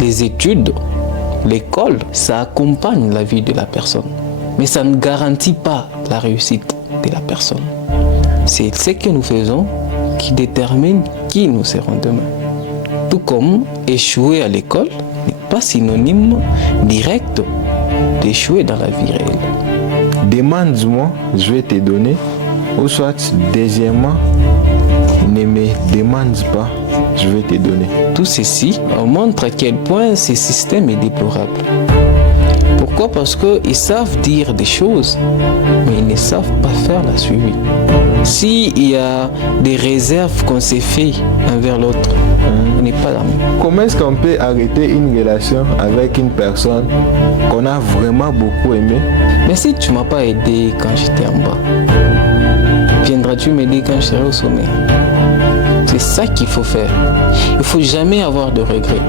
Les études, l'école, ça accompagne la vie de la personne. Mais ça ne garantit pas la réussite de la personne. C'est ce que nous faisons qui détermine qui nous serons demain. Tout comme échouer à l'école n'est pas synonyme direct d'échouer dans la vie réelle. Demande-moi, je vais te donner. Ou soit, deuxièmement, ne me demande pas, je vais te donner. Tout ceci montre à quel point ce système est déplorable. Pourquoi? Parce qu'ils savent dire des choses, mais ils ne savent pas faire la suivi. S'il y a des réserves qu'on s'est fait envers l'autre, on n'est pas l'ami. Comment est-ce qu'on peut arrêter une relation avec une personne qu'on a vraiment beaucoup aimée? Mais si tu ne m'as pas aidé quand j'étais en bas, viendras-tu m'aider quand je serai au sommet? C'est ça qu'il faut faire. Il ne faut jamais avoir de regrets.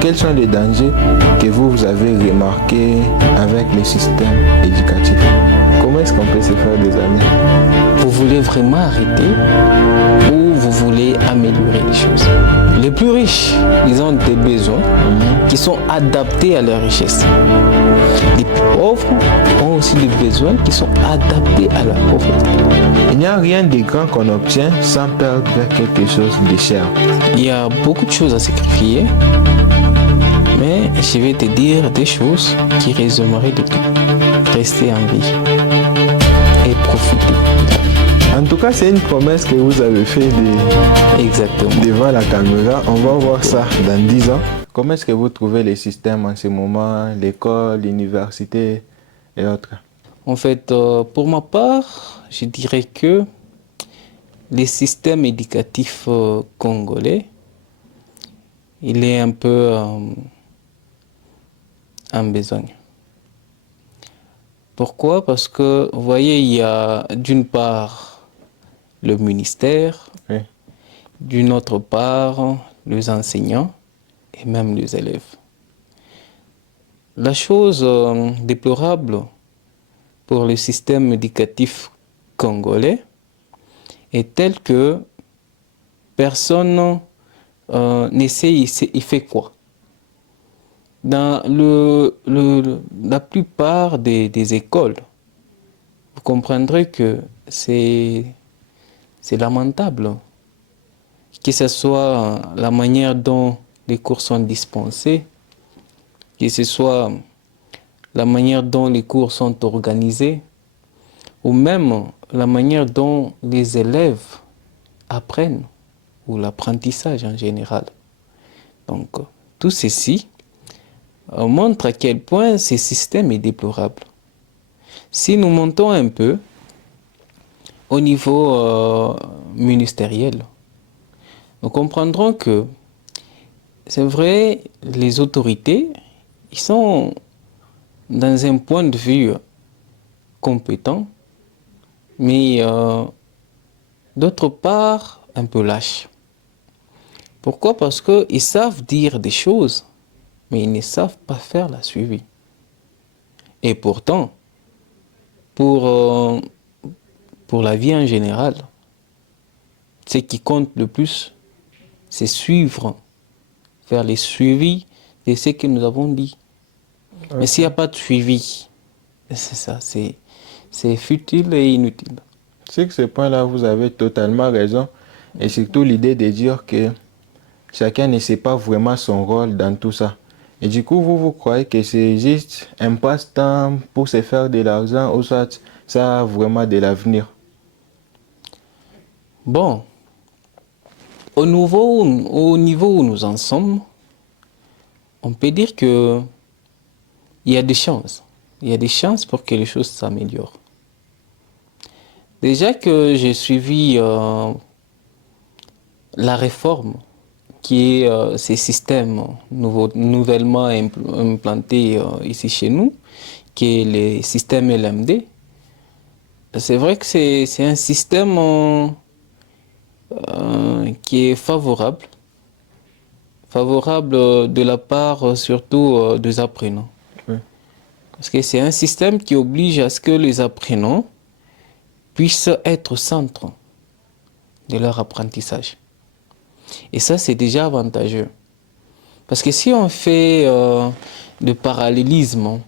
Quels sont les dangers que vous avez remarqués avec le système éducatif? Comment est-ce qu'on peut se faire des amis? Vous voulez vraiment arrêter ou vous voulez améliorer les choses? Les plus riches, ils ont des besoins qui sont adaptés à leur richesse. Les plus pauvres ont aussi des besoins qui sont adaptés à leur pauvreté. Il n'y a rien de grand qu'on obtient sans perdre quelque chose de cher. Il y a beaucoup de choses à sacrifier, mais je vais te dire des choses qui résumeraient de tout. Rester en vie et profiter. En tout cas, c'est une promesse que vous avez faite Exactement. devant la caméra. On va voir ça dans 10 ans. Comment est-ce que vous trouvez les systèmes en ce moment, l'école, l'université et autres? En fait, pour ma part, je dirais que le système éducatif congolais, il est un peu en besogne. Pourquoi? Parce que, vous voyez, il y a d'une part le ministère, Oui. d'une autre part les enseignants et même les élèves. La chose déplorable pour le système éducatif congolais est telle que personne n'essaie, il fait quoi? Dans la plupart des écoles, vous comprendrez que c'est lamentable. Que ce soit la manière dont les cours sont dispensés, que ce soit la manière dont les cours sont organisés, ou même la manière dont les élèves apprennent, ou l'apprentissage en général. Donc, tout ceci montre à quel point ce système est déplorable. Si nous montons un peu au niveau ministériel, nous comprendrons que c'est vrai, les autorités, ils sont dans un point de vue compétent, mais d'autre part un peu lâches. Pourquoi? Parce qu'ils savent dire des choses, mais ils ne savent pas faire la suivi. Et pourtant, pour la vie en général, ce qui compte le plus, c'est suivre, faire les suivis de ce que nous avons dit. Okay. Mais s'il n'y a pas de suivi, c'est ça, c'est futile et inutile. Sur ce point-là, vous avez totalement raison. Et surtout l'idée de dire que chacun ne sait pas vraiment son rôle dans tout ça. Et du coup, vous croyez que c'est juste un passe-temps pour se faire de l'argent ou soit ça a vraiment de l'avenir? Bon, au niveau où nous en sommes, on peut dire que il y a des chances. Il y a des chances pour que les choses s'améliorent. Déjà que j'ai suivi la réforme qui est ces systèmes nouvellement implantés ici chez nous, qui est le système LMD. C'est vrai que c'est un système qui est favorable de la part surtout des apprenants. Oui. Parce que c'est un système qui oblige à ce que les apprenants puissent être au centre de leur apprentissage. Et ça, c'est déjà avantageux. Parce que si on fait de parallélisme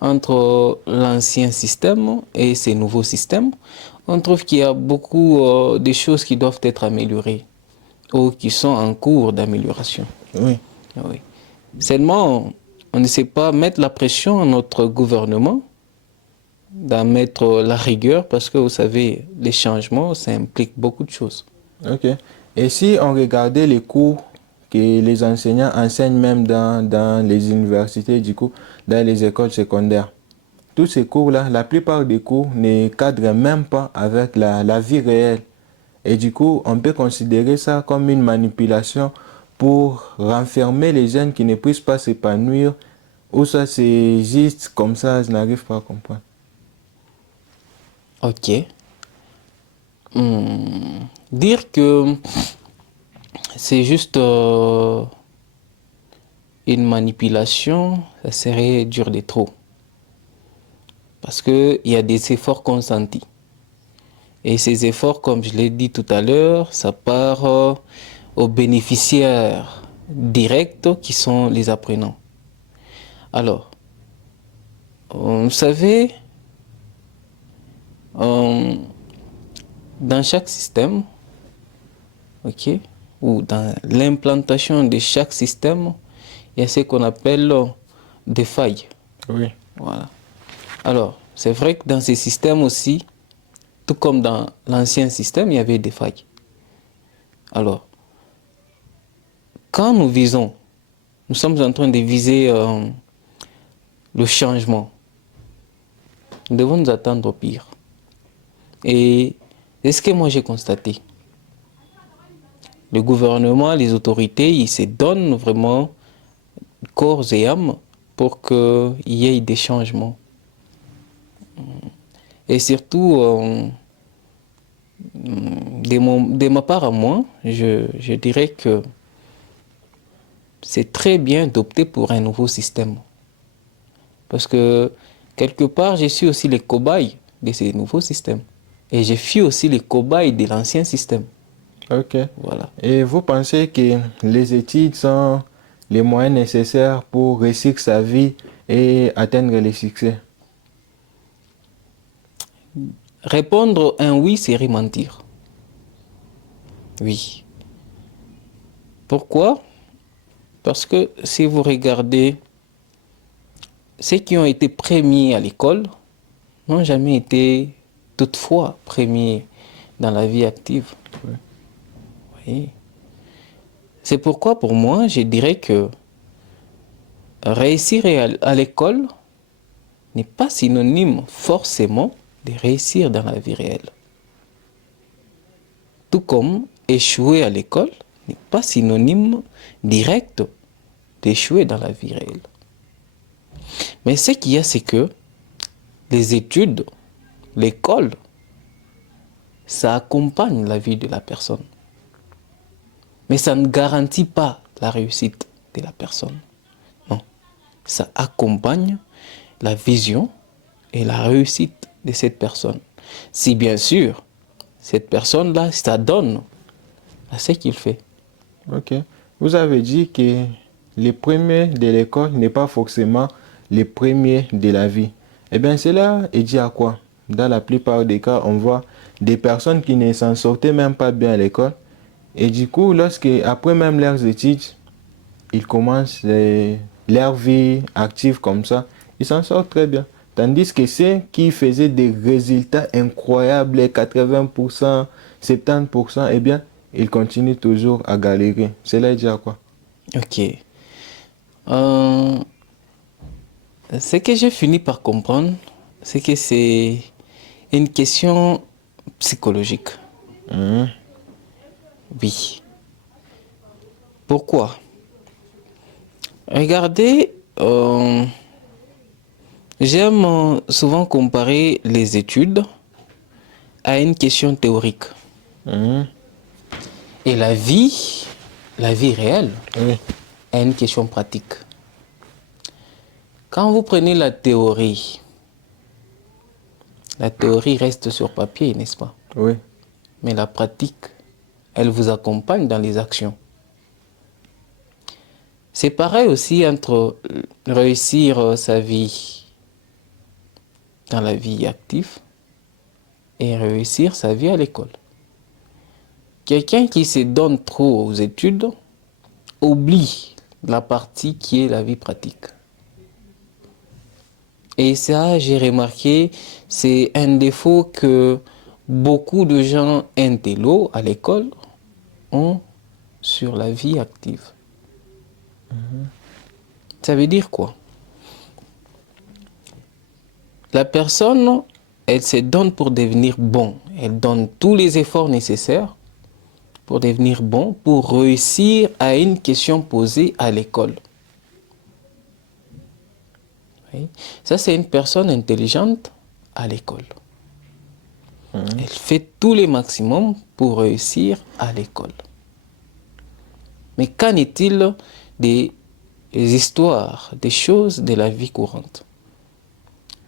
entre l'ancien système et ces nouveaux systèmes, on trouve qu'il y a beaucoup de choses qui doivent être améliorées ou qui sont en cours d'amélioration. Oui. Oui. Seulement, on ne sait pas mettre la pression à notre gouvernement d'en mettre la rigueur parce que vous savez, les changements, ça implique beaucoup de choses. Ok. Et si on regardait les cours que les enseignants enseignent même dans les universités, du coup, dans les écoles secondaires, tous ces cours-là, la plupart des cours ne cadrent même pas avec la vie réelle. Et du coup, on peut considérer ça comme une manipulation pour renfermer les jeunes qui ne puissent pas s'épanouir, ou ça c'est juste comme ça, je n'arrive pas à comprendre. Ok. Dire que c'est juste une manipulation, ça serait dur de trop. Parce qu'il y a des efforts consentis. Et ces efforts, comme je l'ai dit tout à l'heure, ça part aux bénéficiaires directs qui sont les apprenants. Alors, vous savez, dans chaque système, ok, ou dans l'implantation de chaque système, il y a ce qu'on appelle des failles. Oui. Voilà. Alors, c'est vrai que dans ces systèmes aussi, tout comme dans l'ancien système, il y avait des failles. Alors, quand nous visons, nous sommes en train de viser le changement, nous devons nous attendre au pire. Et c'est ce que moi j'ai constaté. Le gouvernement, les autorités, ils se donnent vraiment corps et âme pour qu'il y ait des changements. Et surtout, de ma part à moi, je dirais que c'est très bien d'opter pour un nouveau système. Parce que quelque part, je suis aussi les cobayes de ces nouveaux systèmes. Et je suis aussi les cobayes de l'ancien système. Ok. Voilà. Et vous pensez que les études sont les moyens nécessaires pour réussir sa vie et atteindre le succès? Répondre un oui, c'est mentir. Oui. Pourquoi? Parce que si vous regardez ceux qui ont été premiers à l'école n'ont jamais été toutefois premiers dans la vie active. Oui. Oui. C'est pourquoi pour moi, je dirais que réussir à l'école n'est pas synonyme forcément de réussir dans la vie réelle. Tout comme échouer à l'école n'est pas synonyme direct d'échouer dans la vie réelle. Mais ce qu'il y a, c'est que les études, l'école, ça accompagne la vie de la personne. Mais ça ne garantit pas la réussite de la personne. Non. Ça accompagne la vision et la réussite de cette personne. Si bien sûr, cette personne-là s'adonne à ce qu'il fait. Ok. Vous avez dit que les premiers de l'école n'est pas forcément les premiers de la vie. Eh bien, cela est dit à quoi? Dans la plupart des cas, on voit des personnes qui ne s'en sortaient même pas bien à l'école. Et du coup, après même leurs études, ils commencent leur vie active comme ça, ils s'en sortent très bien. Tandis que ceux qui faisaient des résultats incroyables, 80%, 70%, eh bien, ils continuent toujours à galérer. Cela est dit à quoi? Ok. Ce que j'ai fini par comprendre, c'est que c'est une question psychologique. Mhm. Oui. Pourquoi? Regardez, j'aime souvent comparer les études à une question théorique. Mhm. Et la vie réelle, Oui. à une question pratique. Quand vous prenez la théorie reste sur papier, n'est-ce pas? Oui. Mais la pratique, elle vous accompagne dans les actions. C'est pareil aussi entre réussir sa vie dans la vie active et réussir sa vie à l'école. Quelqu'un qui se donne trop aux études oublie la partie qui est la vie pratique. Et ça, j'ai remarqué, c'est un défaut que beaucoup de gens intello à l'école ont sur la vie active. Ça veut dire quoi? La personne, elle se donne pour devenir bon. Elle donne tous les efforts nécessaires pour devenir bon, pour réussir à une question posée à l'école. Oui. Ça, c'est une personne intelligente à l'école. Elle fait tous les maximums pour réussir à l'école. Mais qu'en est-il des histoires, des choses de la vie courante?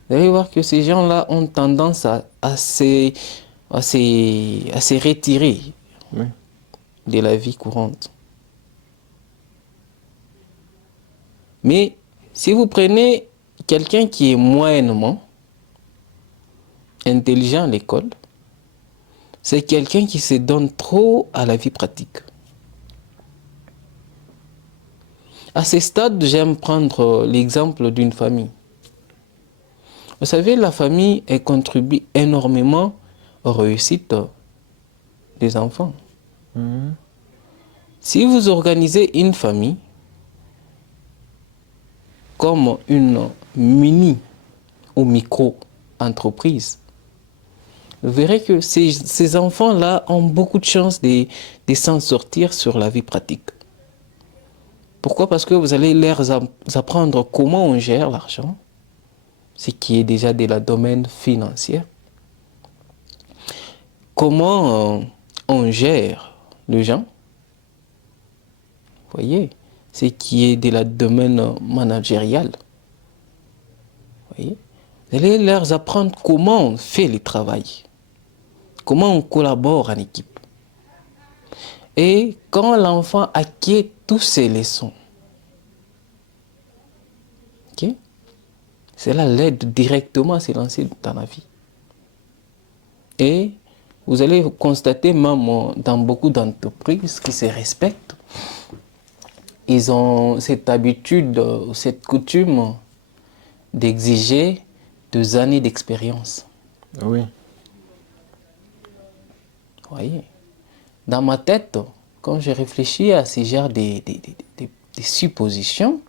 Vous allez voir que ces gens-là ont tendance à se retirer de la vie courante. Mais si vous prenez quelqu'un qui est moyennement intelligent à l'école, c'est quelqu'un qui se donne trop à la vie pratique. À ce stade, j'aime prendre l'exemple d'une famille. Vous savez, la famille, elle contribue énormément aux réussites des enfants. Si vous organisez une famille comme une mini ou micro-entreprise, vous verrez que ces enfants-là ont beaucoup de chances de s'en sortir sur la vie pratique. Pourquoi? Parce que vous allez leur apprendre comment on gère l'argent, ce qui est déjà de la domaine financier. Comment on gère les gens. Vous voyez, ce qui est de la domaine managérial. Vous voyez, vous allez leur apprendre comment on fait le travail, comment on collabore en équipe. Et quand l'enfant acquiert toutes ces leçons, okay, cela l'aide directement à se lancer dans la vie. Et vous allez constater même dans beaucoup d'entreprises qui se respectent, ils ont cette habitude, cette coutume d'exiger 2 années d'expérience. Oui. Vous voyez, dans ma tête, quand je réfléchis à ces genres de suppositions,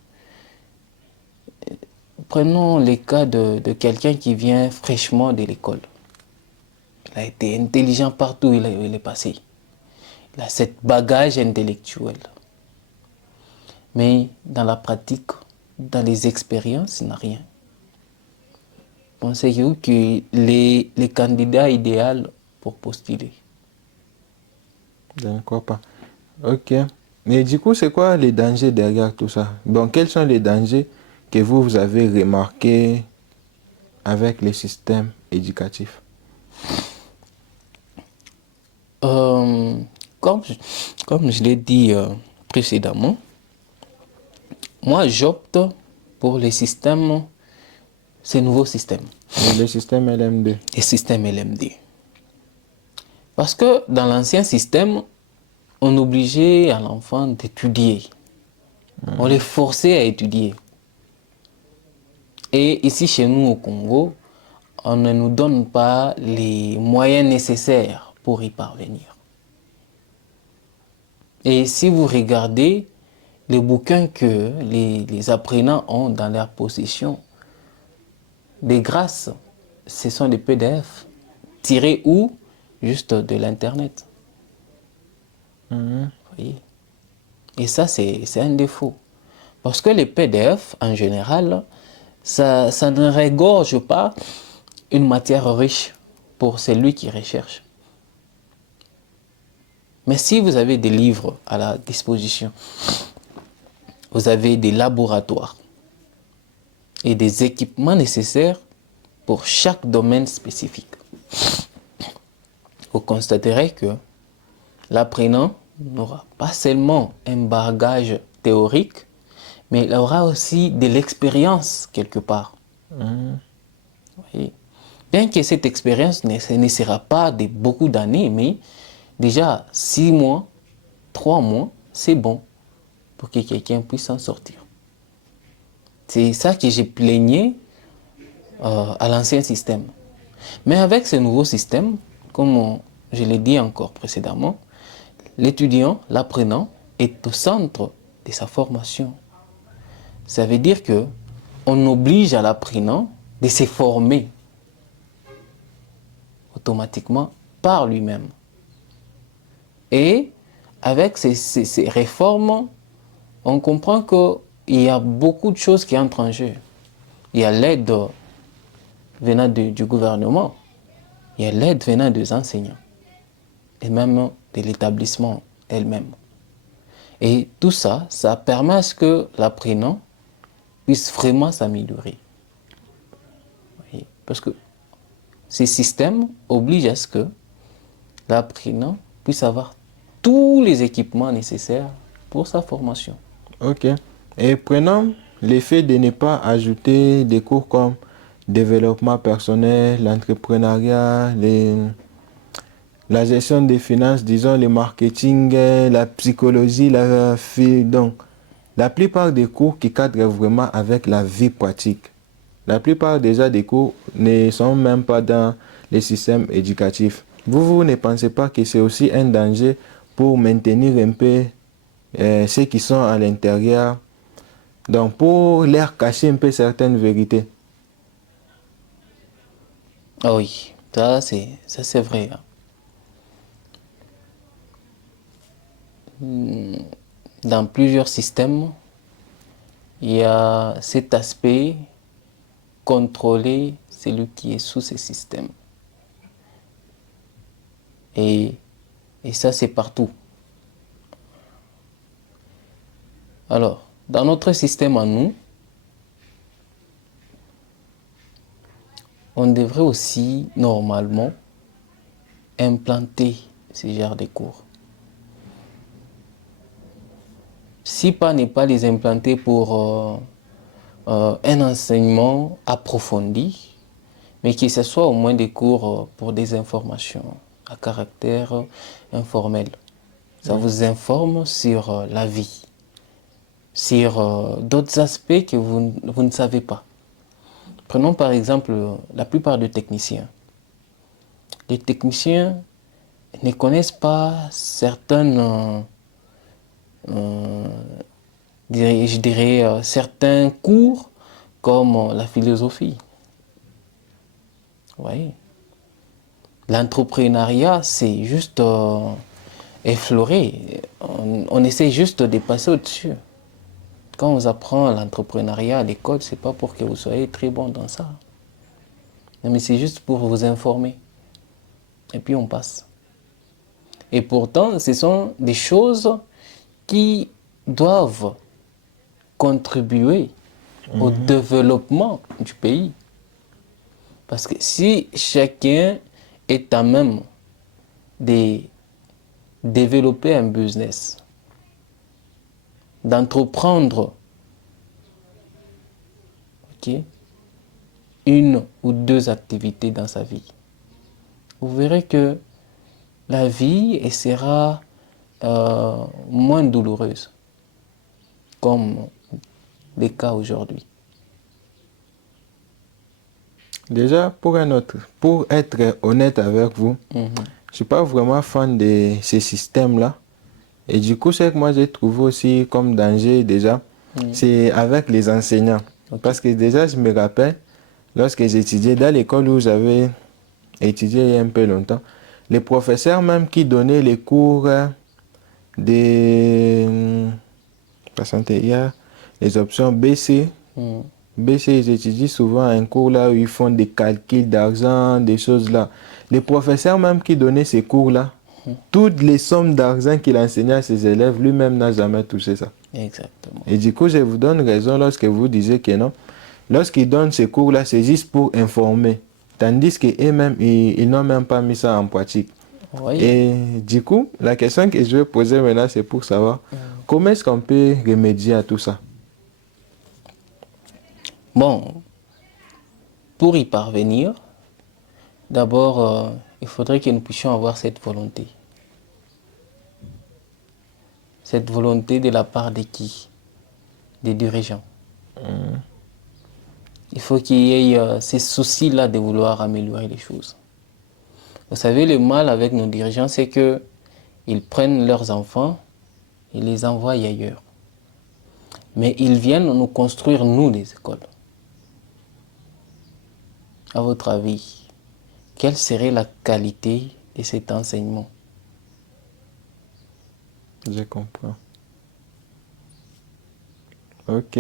prenons le cas de quelqu'un qui vient fraîchement de l'école. Il a été intelligent partout où il est passé. Il a ce bagage intellectuel. Mais dans la pratique, dans les expériences, il n'a rien. Pensez-vous que les candidats idéaux pour postuler? Je ne crois pas. Ok. Mais du coup, c'est quoi les dangers derrière tout ça? Bon, quels sont les dangers que vous avez remarqués avec les systèmes éducatifs? Comme je l'ai dit précédemment, moi j'opte pour les systèmes, ces nouveaux systèmes. Et le système LMD. Les systèmes LMD. Parce que dans l'ancien système, on obligeait à l'enfant d'étudier. On les forçait à étudier. Et ici, chez nous au Congo, on ne nous donne pas les moyens nécessaires pour y parvenir. Et si vous regardez les bouquins que les apprenants ont dans leur possession, des grâces, ce sont des PDF tirés où? Juste de l'Internet. Vous voyez? Et ça, c'est un défaut. Parce que les PDF, en général, ça ne regorge pas une matière riche pour celui qui recherche. Mais si vous avez des livres à la disposition, vous avez des laboratoires et des équipements nécessaires pour chaque domaine spécifique, vous constaterez que l'apprenant n'aura pas seulement un bagage théorique, mais il aura aussi de l'expérience quelque part. Oui. Bien que cette expérience ne sera pas de beaucoup d'années, mais déjà 6 mois, 3 mois, c'est bon pour que quelqu'un puisse s'en sortir. C'est ça que j'ai plaigné à l'ancien système. Mais avec ce nouveau système, comme je l'ai dit encore précédemment, l'étudiant, l'apprenant, est au centre de sa formation. Ça veut dire que on oblige à l'apprenant de se former automatiquement par lui-même. Et avec ces réformes, on comprend qu'il y a beaucoup de choses qui entrent en jeu. Il y a l'aide venant du gouvernement, il y a l'aide venant des enseignants et même de l'établissement elle-même. Et tout ça, ça permet à ce que l'apprenant puisse vraiment s'améliorer. Parce que ces systèmes obligent à ce que l'apprenant puisse avoir tous les équipements nécessaires pour sa formation. Ok. Et prenons l'effet de ne pas ajouter des cours comme développement personnel, l'entrepreneuriat, la gestion des finances, disons le marketing, la psychologie, donc la plupart des cours qui cadrent vraiment avec la vie pratique. La plupart déjà des cours ne sont même pas dans les systèmes éducatifs. Vous ne pensez pas que c'est aussi un danger pour maintenir un peu ceux qui sont à l'intérieur, donc pour leur cacher un peu certaines vérités? Ah oui, ça c'est vrai. Dans plusieurs systèmes, il y a cet aspect contrôler celui qui est sous ce système. Et ça, c'est partout. Alors, dans notre système à nous, on devrait aussi, normalement, implanter ce genre de cours. Si pas n'est pas les implanter pour un enseignement approfondi, mais que ce soit au moins des cours pour des informations à caractère informel. Ça vous informe sur la vie, sur d'autres aspects que vous ne savez pas. Prenons par exemple la plupart des techniciens. Les techniciens ne connaissent pas certaines, je dirais, certains cours comme la philosophie. Oui. L'entrepreneuriat, c'est juste effleuré. On essaie juste de passer au-dessus. Quand on apprend l'entrepreneuriat à l'école, c'est pas pour que vous soyez très bon dans ça. Non, mais c'est juste pour vous informer. Et puis on passe. Et pourtant, ce sont des choses qui doivent contribuer au développement du pays. Parce que si chacun est à même de développer un business, d'entreprendre une ou deux activités dans sa vie, vous verrez que la vie sera moins douloureuse, comme les cas aujourd'hui. Déjà, pour être honnête avec vous, je ne suis pas vraiment fan de ces systèmes-là. Et du coup, ce que moi j'ai trouvé aussi comme danger déjà, c'est avec les enseignants. Parce que déjà, je me rappelle, lorsque j'étudiais dans l'école où j'avais étudié il y a un peu longtemps, les professeurs même qui donnaient les cours des... il y a les options BC. BC, ils étudient souvent un cours là où ils font des calculs d'argent, des choses là. Les professeurs même qui donnaient ces cours-là, toutes les sommes d'argent qu'il enseignait à ses élèves, lui-même n'a jamais touché ça. Exactement. Et du coup, je vous donne raison lorsque vous disiez que non. Lorsqu'ils donnent ces cours-là, c'est juste pour informer. Tandis qu'eux-mêmes, ils n'ont même pas mis ça en pratique. Oui. Et du coup, la question que je vais poser maintenant, c'est pour savoir comment est-ce qu'on peut remédier à tout ça? Bon, pour y parvenir, d'abord, il faudrait que nous puissions avoir cette volonté. Cette volonté de la part de qui? Des dirigeants. Il faut qu'il y ait ces soucis-là de vouloir améliorer les choses. Vous savez, le mal avec nos dirigeants, c'est que ils prennent leurs enfants et les envoient ailleurs. Mais ils viennent nous construire, nous, des écoles. À votre avis, quelle serait la qualité de cet enseignement? Je comprends. Ok.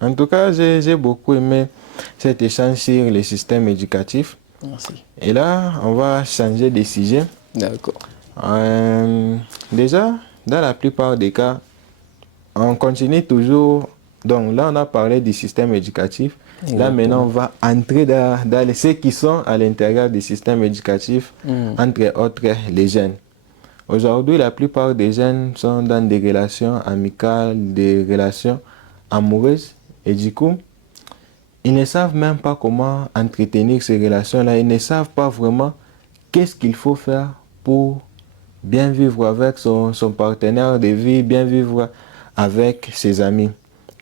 En tout cas, j'ai beaucoup aimé cet échange sur le système éducatif. Merci. Et là, on va changer de sujet. D'accord. Déjà, dans la plupart des cas, on continue toujours. Donc là, on a parlé du système éducatif. Exactement. Là, maintenant, on va entrer dans ceux qui sont à l'intérieur du système éducatif, entre autres les jeunes. Aujourd'hui, la plupart des jeunes sont dans des relations amicales, des relations amoureuses. Et du coup, ils ne savent même pas comment entretenir ces relations-là. Ils ne savent pas vraiment qu'est-ce qu'il faut faire pour bien vivre avec son partenaire de vie, bien vivre avec ses amis.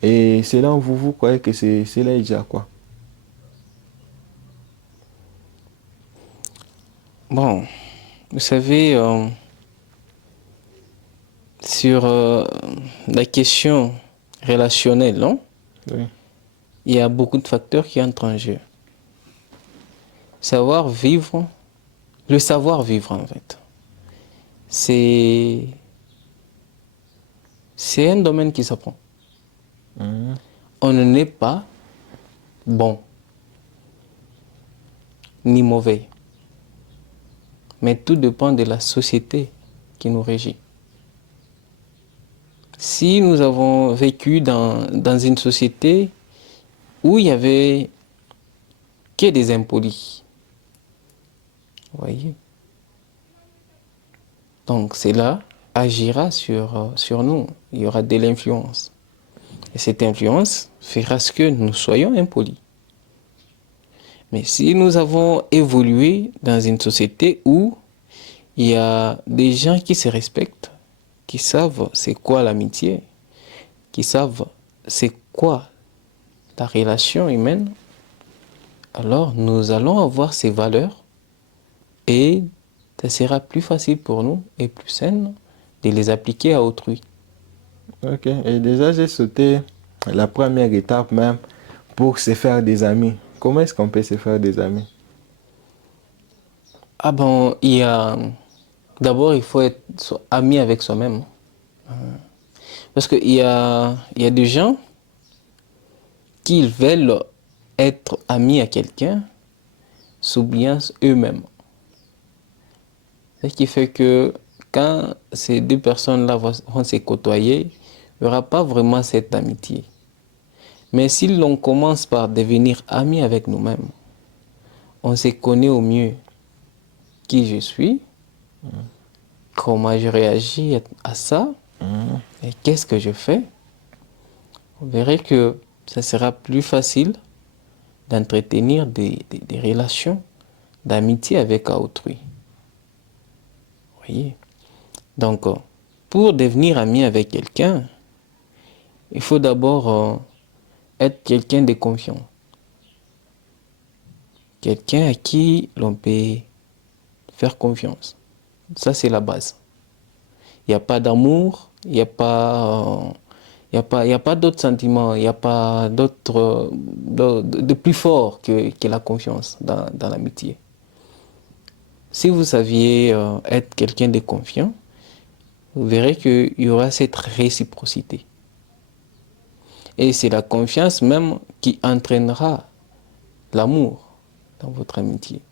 Et selon vous, vous croyez que c'est là déjà quoi? Bon, vous savez, sur la question relationnelle, non? Oui. Il y a beaucoup de facteurs qui entrent en jeu. Savoir vivre, le savoir vivre en fait, c'est un domaine qui s'apprend. On ne n'est pas bon ni mauvais, mais tout dépend de la société qui nous régit. Si nous avons vécu dans une société où il y avait que des impolis, vous voyez, donc cela agira sur nous, il y aura de l'influence. Et cette influence fera ce que nous soyons impolis. Mais si nous avons évolué dans une société où il y a des gens qui se respectent, qui savent c'est quoi l'amitié, qui savent c'est quoi la relation humaine, alors nous allons avoir ces valeurs et ça sera plus facile pour nous et plus sain de les appliquer à autrui. Ok, et déjà j'ai sauté la première étape même pour se faire des amis. Comment est-ce qu'on peut se faire des amis? Ah bon, d'abord il faut être ami avec soi-même. Parce qu'il y a des gens qui veulent être amis à quelqu'un, s'oubliant eux-mêmes. Ce qui fait que quand ces deux personnes-là vont se côtoyer, il n'y aura pas vraiment cette amitié. Mais si l'on commence par devenir amis avec nous-mêmes, on se connaît au mieux qui je suis, comment je réagis à ça, et qu'est-ce que je fais. Vous verrez que ça sera plus facile d'entretenir des relations d'amitié avec autrui. Vous voyez? Donc, pour devenir ami avec quelqu'un, il faut d'abord être quelqu'un de confiant. Quelqu'un à qui l'on peut faire confiance. Ça, c'est la base. Il n'y a pas d'amour, il n'y a pas... Il n'y a pas d'autres sentiments, il n'y a pas d'autre de plus fort que la confiance dans l'amitié. Si vous saviez être quelqu'un de confiant, vous verrez qu'il y aura cette réciprocité. Et c'est la confiance même qui entraînera l'amour dans votre amitié.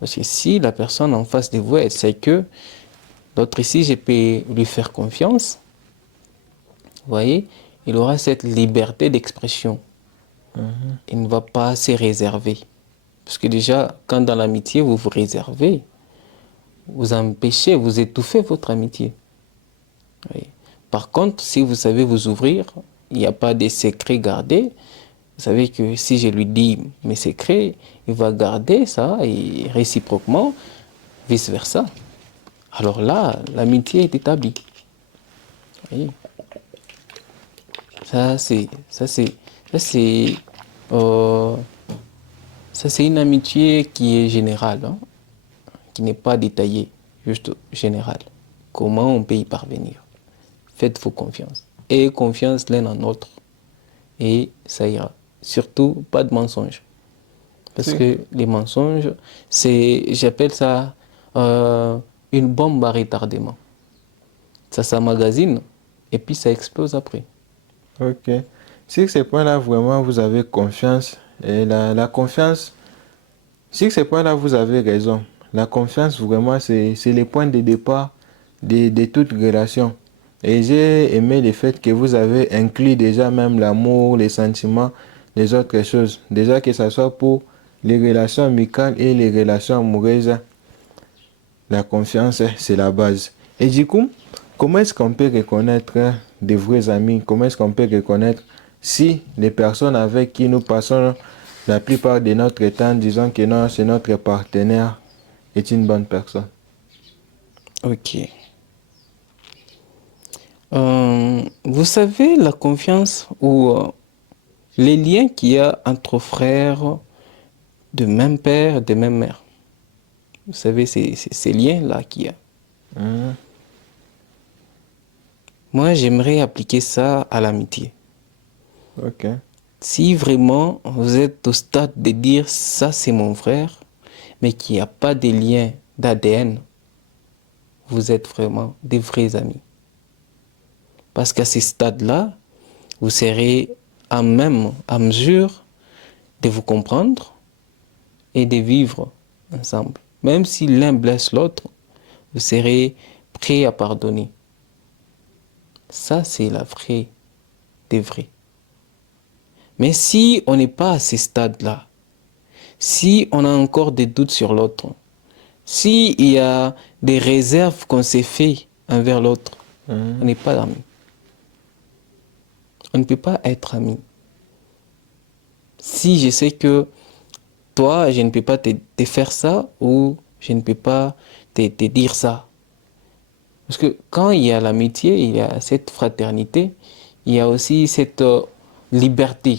Parce que si la personne en face de vous, elle sait que l'autre ici, je peux lui faire confiance, vous voyez, il aura cette liberté d'expression. Il ne va pas se réserver. Parce que déjà, quand dans l'amitié, vous vous réservez, vous empêchez, vous étouffez votre amitié. Oui. Par contre, si vous savez vous ouvrir, il n'y a pas de secrets gardés, Vous savez que si je lui dis mes secrets, il va garder ça et réciproquement, vice-versa. Alors là, l'amitié est établie. Vous voyez? Ça, c'est, ça, c'est, ça, c'est, euh, ça, c'est une amitié qui est générale, hein, qui n'est pas détaillée, juste générale. Comment on peut y parvenir? Faites-vous confiance. Ayez confiance l'un en l'autre. Et ça ira. Surtout, pas de mensonges. Parce Si. que les mensonges, j'appelle ça une bombe à retardement. Ça s'emmagasine et puis ça explose après. Ok. Sur ces points-là, vraiment, vous avez confiance. Et la confiance, sur ces points-là, vous avez raison. La confiance, vraiment, c'est le point de départ de toute relation. Et j'ai aimé le fait que vous avez inclus déjà même l'amour, les sentiments, les autres choses. Déjà que ce soit pour les relations amicales et les relations amoureuses, la confiance, c'est la base. Et du coup, comment est-ce qu'on peut reconnaître des vrais amis? Comment est-ce qu'on peut reconnaître si les personnes avec qui nous passons la plupart de notre temps, disons que non, c'est notre partenaire, est une bonne personne? Ok. Vous savez, la confiance ou les liens qu'il y a entre frères de même père, de même mère. Vous savez, c'est ces liens-là qu'il y a. Mhm. Moi, j'aimerais appliquer ça à l'amitié. Ok. Si vraiment vous êtes au stade de dire ça c'est mon frère, mais qu'il n'y a pas de lien d'ADN, vous êtes vraiment des vrais amis. Parce qu'à ce stade-là, vous serez à même, à mesure de vous comprendre et de vivre ensemble. Même si l'un blesse l'autre, vous serez prêt à pardonner. Ça, c'est la vraie des vrais. Mais si on n'est pas à ce stade-là, si on a encore des doutes sur l'autre, s'il y a des réserves qu'on s'est fait envers l'autre, on n'est pas amis. On ne peut pas être amis. Si je sais que toi, je ne peux pas te faire ça ou je ne peux pas te dire ça. Parce que quand il y a l'amitié, il y a cette fraternité, il y a aussi cette liberté.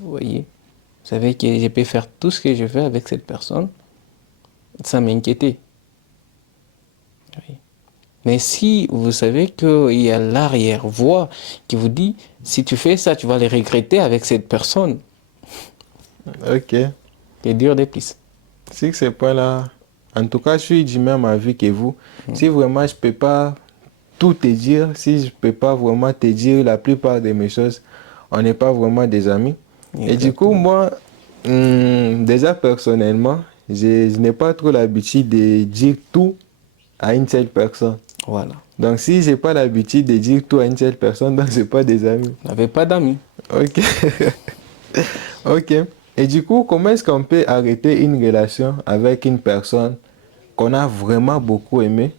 Vous voyez? Vous savez que je peux faire tout ce que je veux avec cette personne sans m'inquiéter. Oui. Mais si vous savez qu'il y a l'arrière-voix qui vous dit, si tu fais ça, tu vas les regretter avec cette personne, Ok. c'est dur de plus. Sur ces points-là, en tout cas, je suis du même avis que vous. Si vraiment je ne peux pas tout te dire, si je ne peux pas vraiment te dire la plupart de mes choses, on n'est pas vraiment des amis. Et du coup, Exactement. moi, déjà personnellement, je n'ai pas trop l'habitude de dire tout à une seule personne. Voilà. Donc, si je n'ai pas l'habitude de dire tout à une seule personne, donc ce n'est pas des amis. Vous n'avez pas d'amis. Ok. Ok. Et du coup, comment est-ce qu'on peut arrêter une relation avec une personne qu'on a vraiment beaucoup aimée,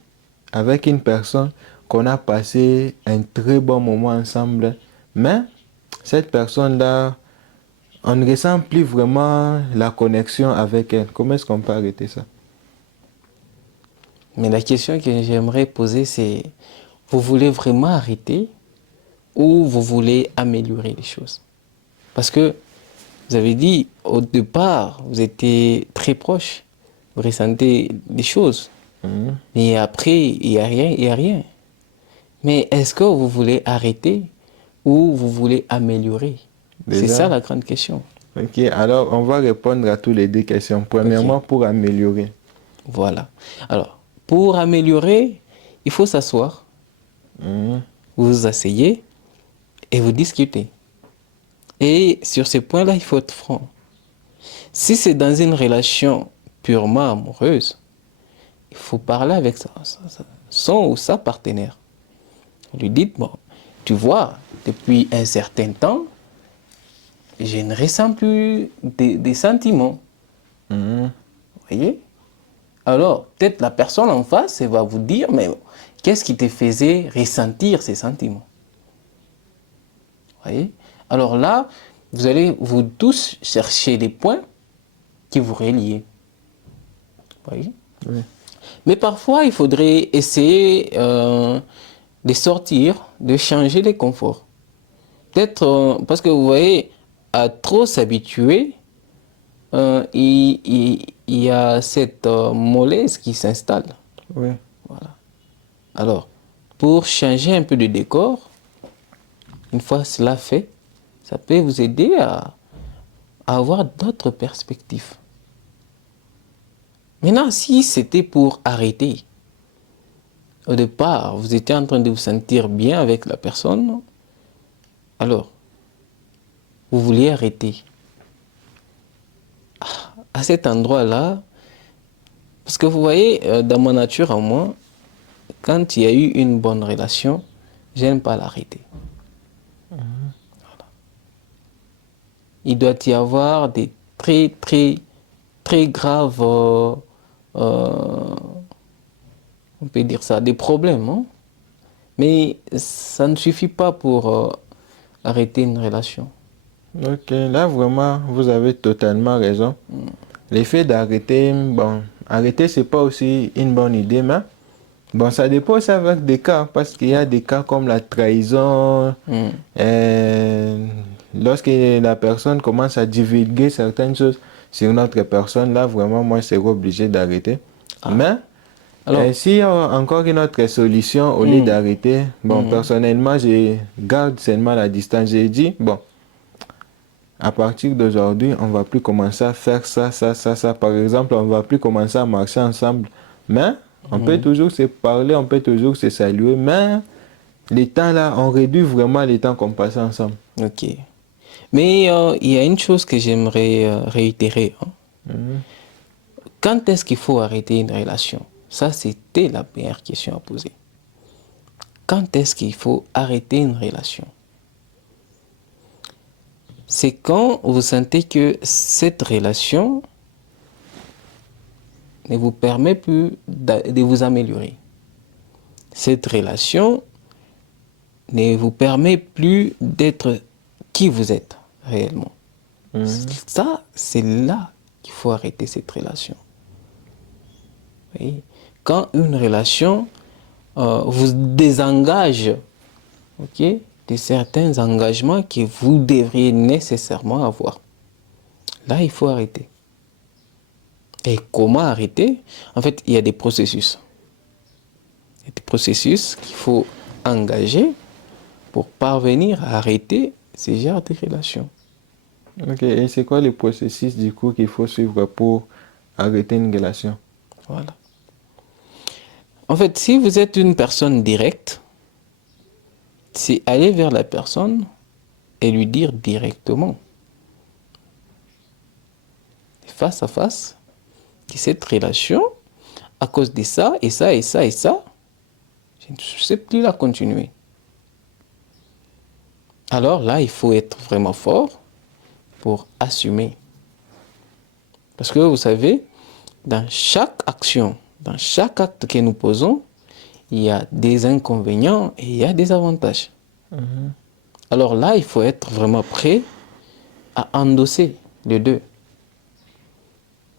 avec une personne qu'on a passé un très bon moment ensemble, mais cette personne-là, on ne ressent plus vraiment la connexion avec elle. Comment est-ce qu'on peut arrêter ça? Mais la question que j'aimerais poser, c'est, vous voulez vraiment arrêter ou vous voulez améliorer les choses? Parce que vous avez dit, au départ, vous étiez très proches, vous ressentez des choses. Mhm. Et après, il n'y a rien, il n'y a rien. Mais est-ce que vous voulez arrêter ou vous voulez améliorer? C'est ça Déjà. la grande question. Ok, alors on va répondre à toutes les deux questions. Premièrement, Ok, pour améliorer. voilà. Alors, pour améliorer, il faut s'asseoir, Mhm. vous vous asseyez et vous discutez. Et sur ce point-là, il faut être franc. Si c'est dans une relation purement amoureuse, il faut parler avec son ou sa partenaire. Vous lui dites, bon, tu vois, depuis un certain temps, je ne ressens plus des sentiments. Mhm. Vous voyez? Alors, peut-être la personne en face, elle va vous dire, mais qu'est-ce qui te faisait ressentir ces sentiments? Vous voyez? Alors là, Vous allez vous tous chercher des points qui vous relient. Vous voyez? Oui. Mais parfois, il faudrait essayer de sortir, de changer les conforts. Peut-être parce que vous voyez, à trop s'habituer, il y a cette mollesse qui s'installe. Oui. Voilà. Alors, pour changer un peu de décor, une fois cela fait, ça peut vous aider à avoir d'autres perspectives. Maintenant, si c'était pour arrêter, au départ, vous étiez en train de vous sentir bien avec la personne, alors, vous vouliez arrêter. À cet endroit-là, parce que vous voyez, dans ma nature à moi, quand il y a eu une bonne relation, j'aime pas l'arrêter. Voilà. Il doit y avoir des très, très, très graves, on peut dire ça, des problèmes. Hein? Mais ça ne suffit pas pour arrêter une relation. Ok, là vraiment, vous avez totalement raison. L'effet d'arrêter, bon, arrêter, c'est pas aussi une bonne idée, mais bon, ça dépend aussi avec des cas, parce qu'il y a des cas comme la trahison, lorsque la personne commence à divulguer certaines choses sur une autre personne, là vraiment, moi, c'est obligé d'arrêter. Mais, Alors, s'il y a encore une autre solution au lieu d'arrêter, bon, personnellement, je garde seulement la distance. J'ai dit, bon, à partir d'aujourd'hui, on va plus commencer à faire ça, ça, ça, ça. Par exemple, on va plus commencer à marcher ensemble. Mais on peut toujours se parler, on peut toujours se saluer. Mais les temps là, on réduit vraiment les temps qu'on passe ensemble. ok. Mais il y a une chose que j'aimerais réitérer. Hein. Quand est-ce qu'il faut arrêter une relation? Ça, c'était la première question à poser. Quand est-ce qu'il faut arrêter une relation? C'est quand vous sentez que cette relation ne vous permet plus de vous améliorer. Cette relation ne vous permet plus d'être qui vous êtes réellement. Ça, c'est là qu'il faut arrêter cette relation. Vous voyez? Quand une relation vous désengage, ok, de certains engagements que vous devriez nécessairement avoir, là, il faut arrêter. Et comment arrêter? En fait, il y a des processus. Il y a des processus qu'il faut engager pour parvenir à arrêter ce genre de relations. Ok, et c'est quoi le processus du coup qu'il faut suivre pour arrêter une relation? Voilà. En fait, si vous êtes une personne directe, c'est aller vers la personne et lui dire directement, face à face, que cette relation, à cause de ça, et ça, et ça, et ça, je ne sais plus la continuer. Alors là, il faut être vraiment fort pour assumer. Parce que vous savez, dans chaque action, dans chaque acte que nous posons, il y a des inconvénients et il y a des avantages. Alors là, il faut être vraiment prêt à endosser les deux.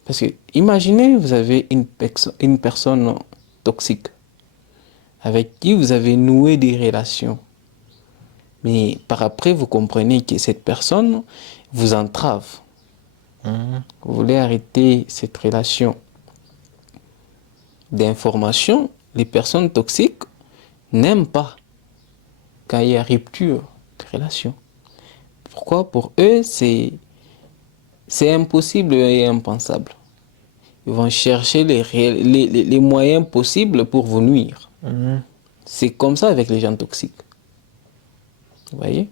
Parce que imaginez, vous avez une personne toxique avec qui vous avez noué des relations. Mais par après, vous comprenez que cette personne vous entrave. Vous voulez arrêter cette relation d'information. Les personnes toxiques n'aiment pas quand il y a rupture de relation. Pourquoi? Pour eux, c'est impossible et impensable. Ils vont chercher les moyens possibles pour vous nuire. C'est comme ça avec les gens toxiques. Vous voyez?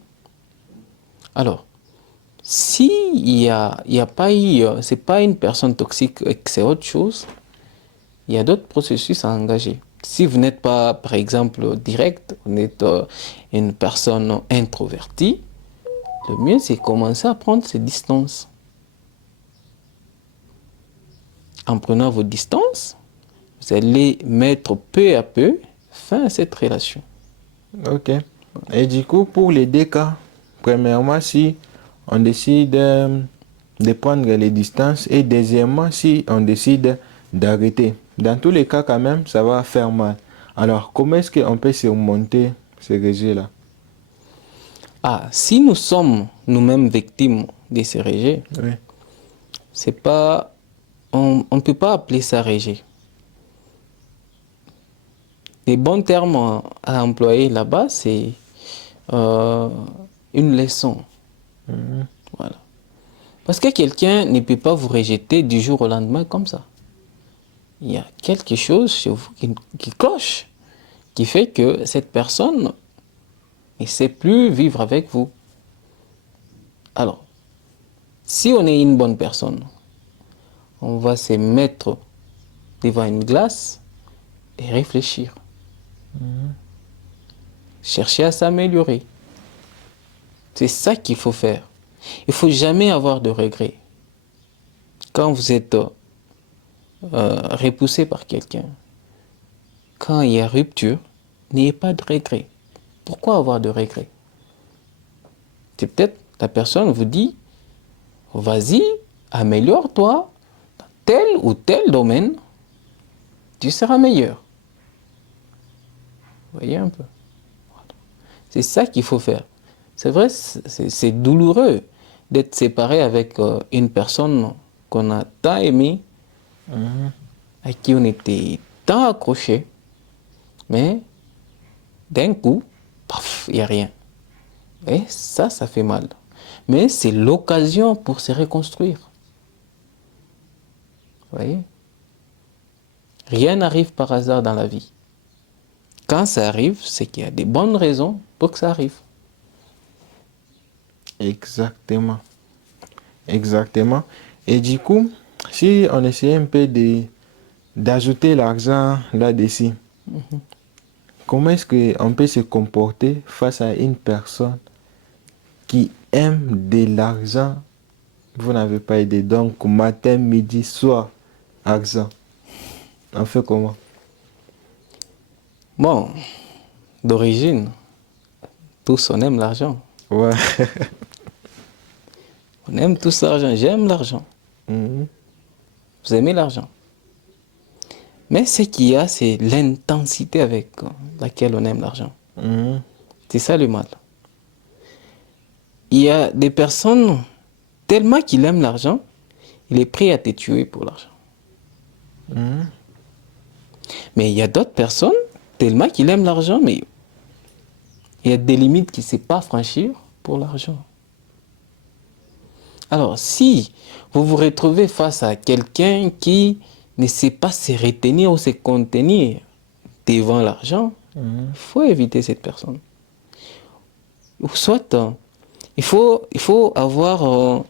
Alors, s'il n'y a pas eu, c'est pas une personne toxique et que c'est autre chose, il y a d'autres processus à engager. Si vous n'êtes pas, par exemple, direct, vous êtes une personne introvertie, le mieux c'est commencer à prendre ses distances. En prenant vos distances, vous allez mettre peu à peu fin à cette relation. Ok. Et du coup, pour les deux cas, premièrement, si on décide de prendre les distances et deuxièmement, si on décide d'arrêter. Dans tous les cas, quand même, ça va faire mal. Alors, comment est-ce qu'on peut surmonter ces rejets-là? Ah, si nous sommes nous-mêmes victimes de ces rejets, Oui. c'est pas, on ne peut pas appeler ça rejet. Les bons termes à employer là-bas, c'est une leçon. Voilà. Parce que quelqu'un ne peut pas vous rejeter du jour au lendemain comme ça. Il y a quelque chose chez vous qui cloche, qui fait que cette personne ne sait plus vivre avec vous. Alors, si on est une bonne personne, on va se mettre devant une glace et réfléchir. Chercher à s'améliorer. C'est ça qu'il faut faire. Il ne faut jamais avoir de regrets. Quand vous êtes repoussé par quelqu'un, quand il y a rupture, n'ayez pas de regrets. Pourquoi avoir de regrets? C'est peut-être la personne vous dit, vas-y, améliore-toi dans tel ou tel domaine, tu seras meilleur. Vous voyez un peu? C'est ça qu'il faut faire. C'est vrai, c'est douloureux d'être séparé avec une personne qu'on a tant aimée, à qui on était tant accroché, mais d'un coup, paf, il n'y a rien. Et ça fait mal. Mais c'est l'occasion pour se reconstruire. Vous voyez? Rien n'arrive par hasard dans la vie. Quand ça arrive, c'est qu'il y a des bonnes raisons pour que ça arrive. Exactement. Exactement. Et du coup, si on essayait un peu d'ajouter l'argent là-dessus, comment est-ce qu'on peut se comporter face à une personne qui aime de l'argent? Vous n'avez pas aidé. Donc, matin, midi, soir, argent. On fait comment? Bon, d'origine, tous on aime l'argent. Ouais. On aime tous l'argent. J'aime l'argent. Mhm. Vous aimez l'argent. Mais ce qu'il y a, c'est l'intensité avec laquelle on aime l'argent. Mhm. C'est ça le mal. Il y a des personnes, tellement qu'il aime l'argent, il est prêt à te tuer pour l'argent. Mhm. Mais il y a d'autres personnes, tellement qu'il aime l'argent, mais il y a des limites qu'il ne sait pas franchir pour l'argent. Alors, si vous vous retrouvez face à quelqu'un qui ne sait pas se retenir ou se contenir devant l'argent, il faut éviter cette personne. Ou soit, il faut avoir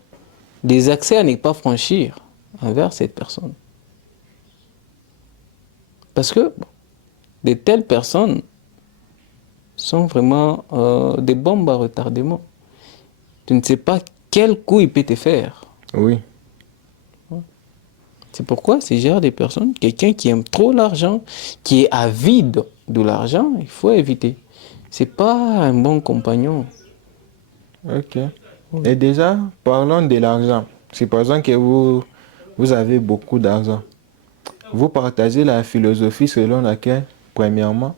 des accès à ne pas franchir envers cette personne. Parce que de telles personnes sont vraiment des bombes à retardement. Tu ne sais pas quel coup il peut te faire. Oui. C'est pourquoi ces genre de personnes, quelqu'un qui aime trop l'argent, qui est avide de l'argent, il faut éviter. C'est pas un bon compagnon. Ok. Et déjà, parlons de l'argent. Supposons que vous avez beaucoup d'argent. Vous partagez la philosophie selon laquelle, premièrement,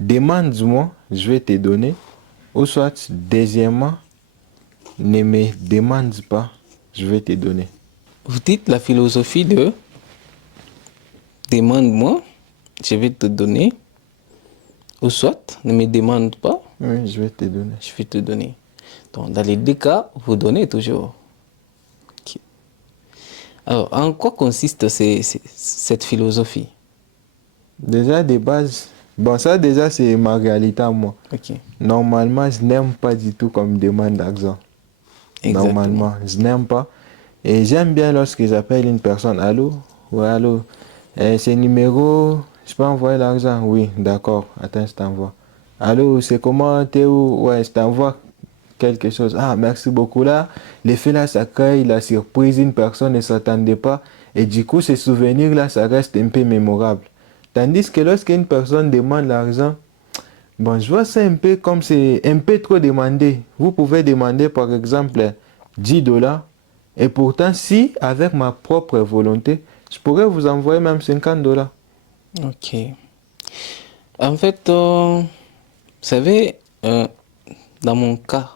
demande-moi, je vais te donner. Ou soit, deuxièmement, ne me demande pas, je vais te donner. Vous dites la philosophie de demande-moi, je vais te donner. Ou soit, ne me demande pas, Oui, je vais te donner. je vais te donner. Donc, dans les deux cas, vous donnez toujours. Ok. Alors, en quoi consiste cette philosophie? Déjà, de base, bon, ça déjà, c'est ma réalité à moi. Ok. Normalement, je n'aime pas du tout qu'on me demande d'argent. Exactement. Normalement, je n'aime pas. Et j'aime bien lorsque j'appelle une personne, allô? Ouais, allô? C'est numéro, je peux envoyer l'argent? Oui, d'accord, attends, je t'envoie. Allô, c'est comment, t'es où? Ouais, je t'envoie quelque chose. Ah, merci beaucoup là. L'effet là, ça crée la surprise, une personne ne s'attendait pas. Et du coup, ces souvenirs là, ça reste un peu mémorable. Tandis que lorsqu'une personne demande l'argent, bon, je vois ça un peu comme c'est un peu trop demandé. Vous pouvez demander par exemple $10. Et pourtant, si avec ma propre volonté, je pourrais vous envoyer même $50. Ok. En fait, vous savez, dans mon cas,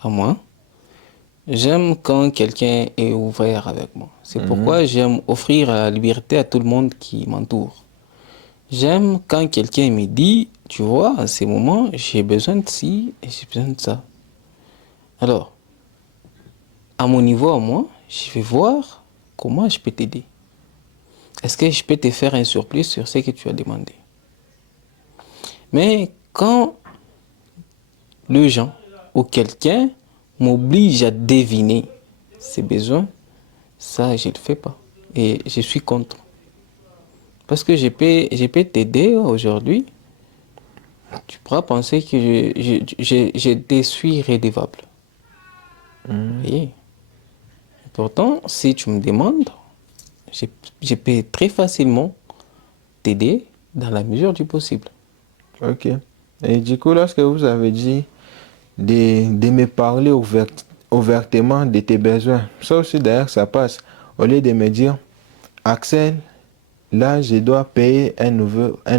à moi, j'aime quand quelqu'un est ouvert avec moi. C'est pourquoi j'aime offrir la liberté à tout le monde qui m'entoure. J'aime quand quelqu'un me dit, tu vois, à ces moments, j'ai besoin de ci et j'ai besoin de ça. Alors, à mon niveau, à moi, je vais voir comment je peux t'aider. Est-ce que je peux te faire un surplus sur ce que tu as demandé? Mais quand le gens ou quelqu'un m'oblige à deviner ses besoins, ça, je ne le fais pas. Et je suis contre. Parce que je peux t'aider aujourd'hui. Tu pourras penser que je te suis redevable. Vous voyez? Pourtant, si tu me demandes, je peux très facilement t'aider dans la mesure du possible. Ok. Et du coup, lorsque vous avez dit de me parler ouvertement de tes besoins, ça aussi d'ailleurs, ça passe. Au lieu de me dire, Axel, là, je dois payer un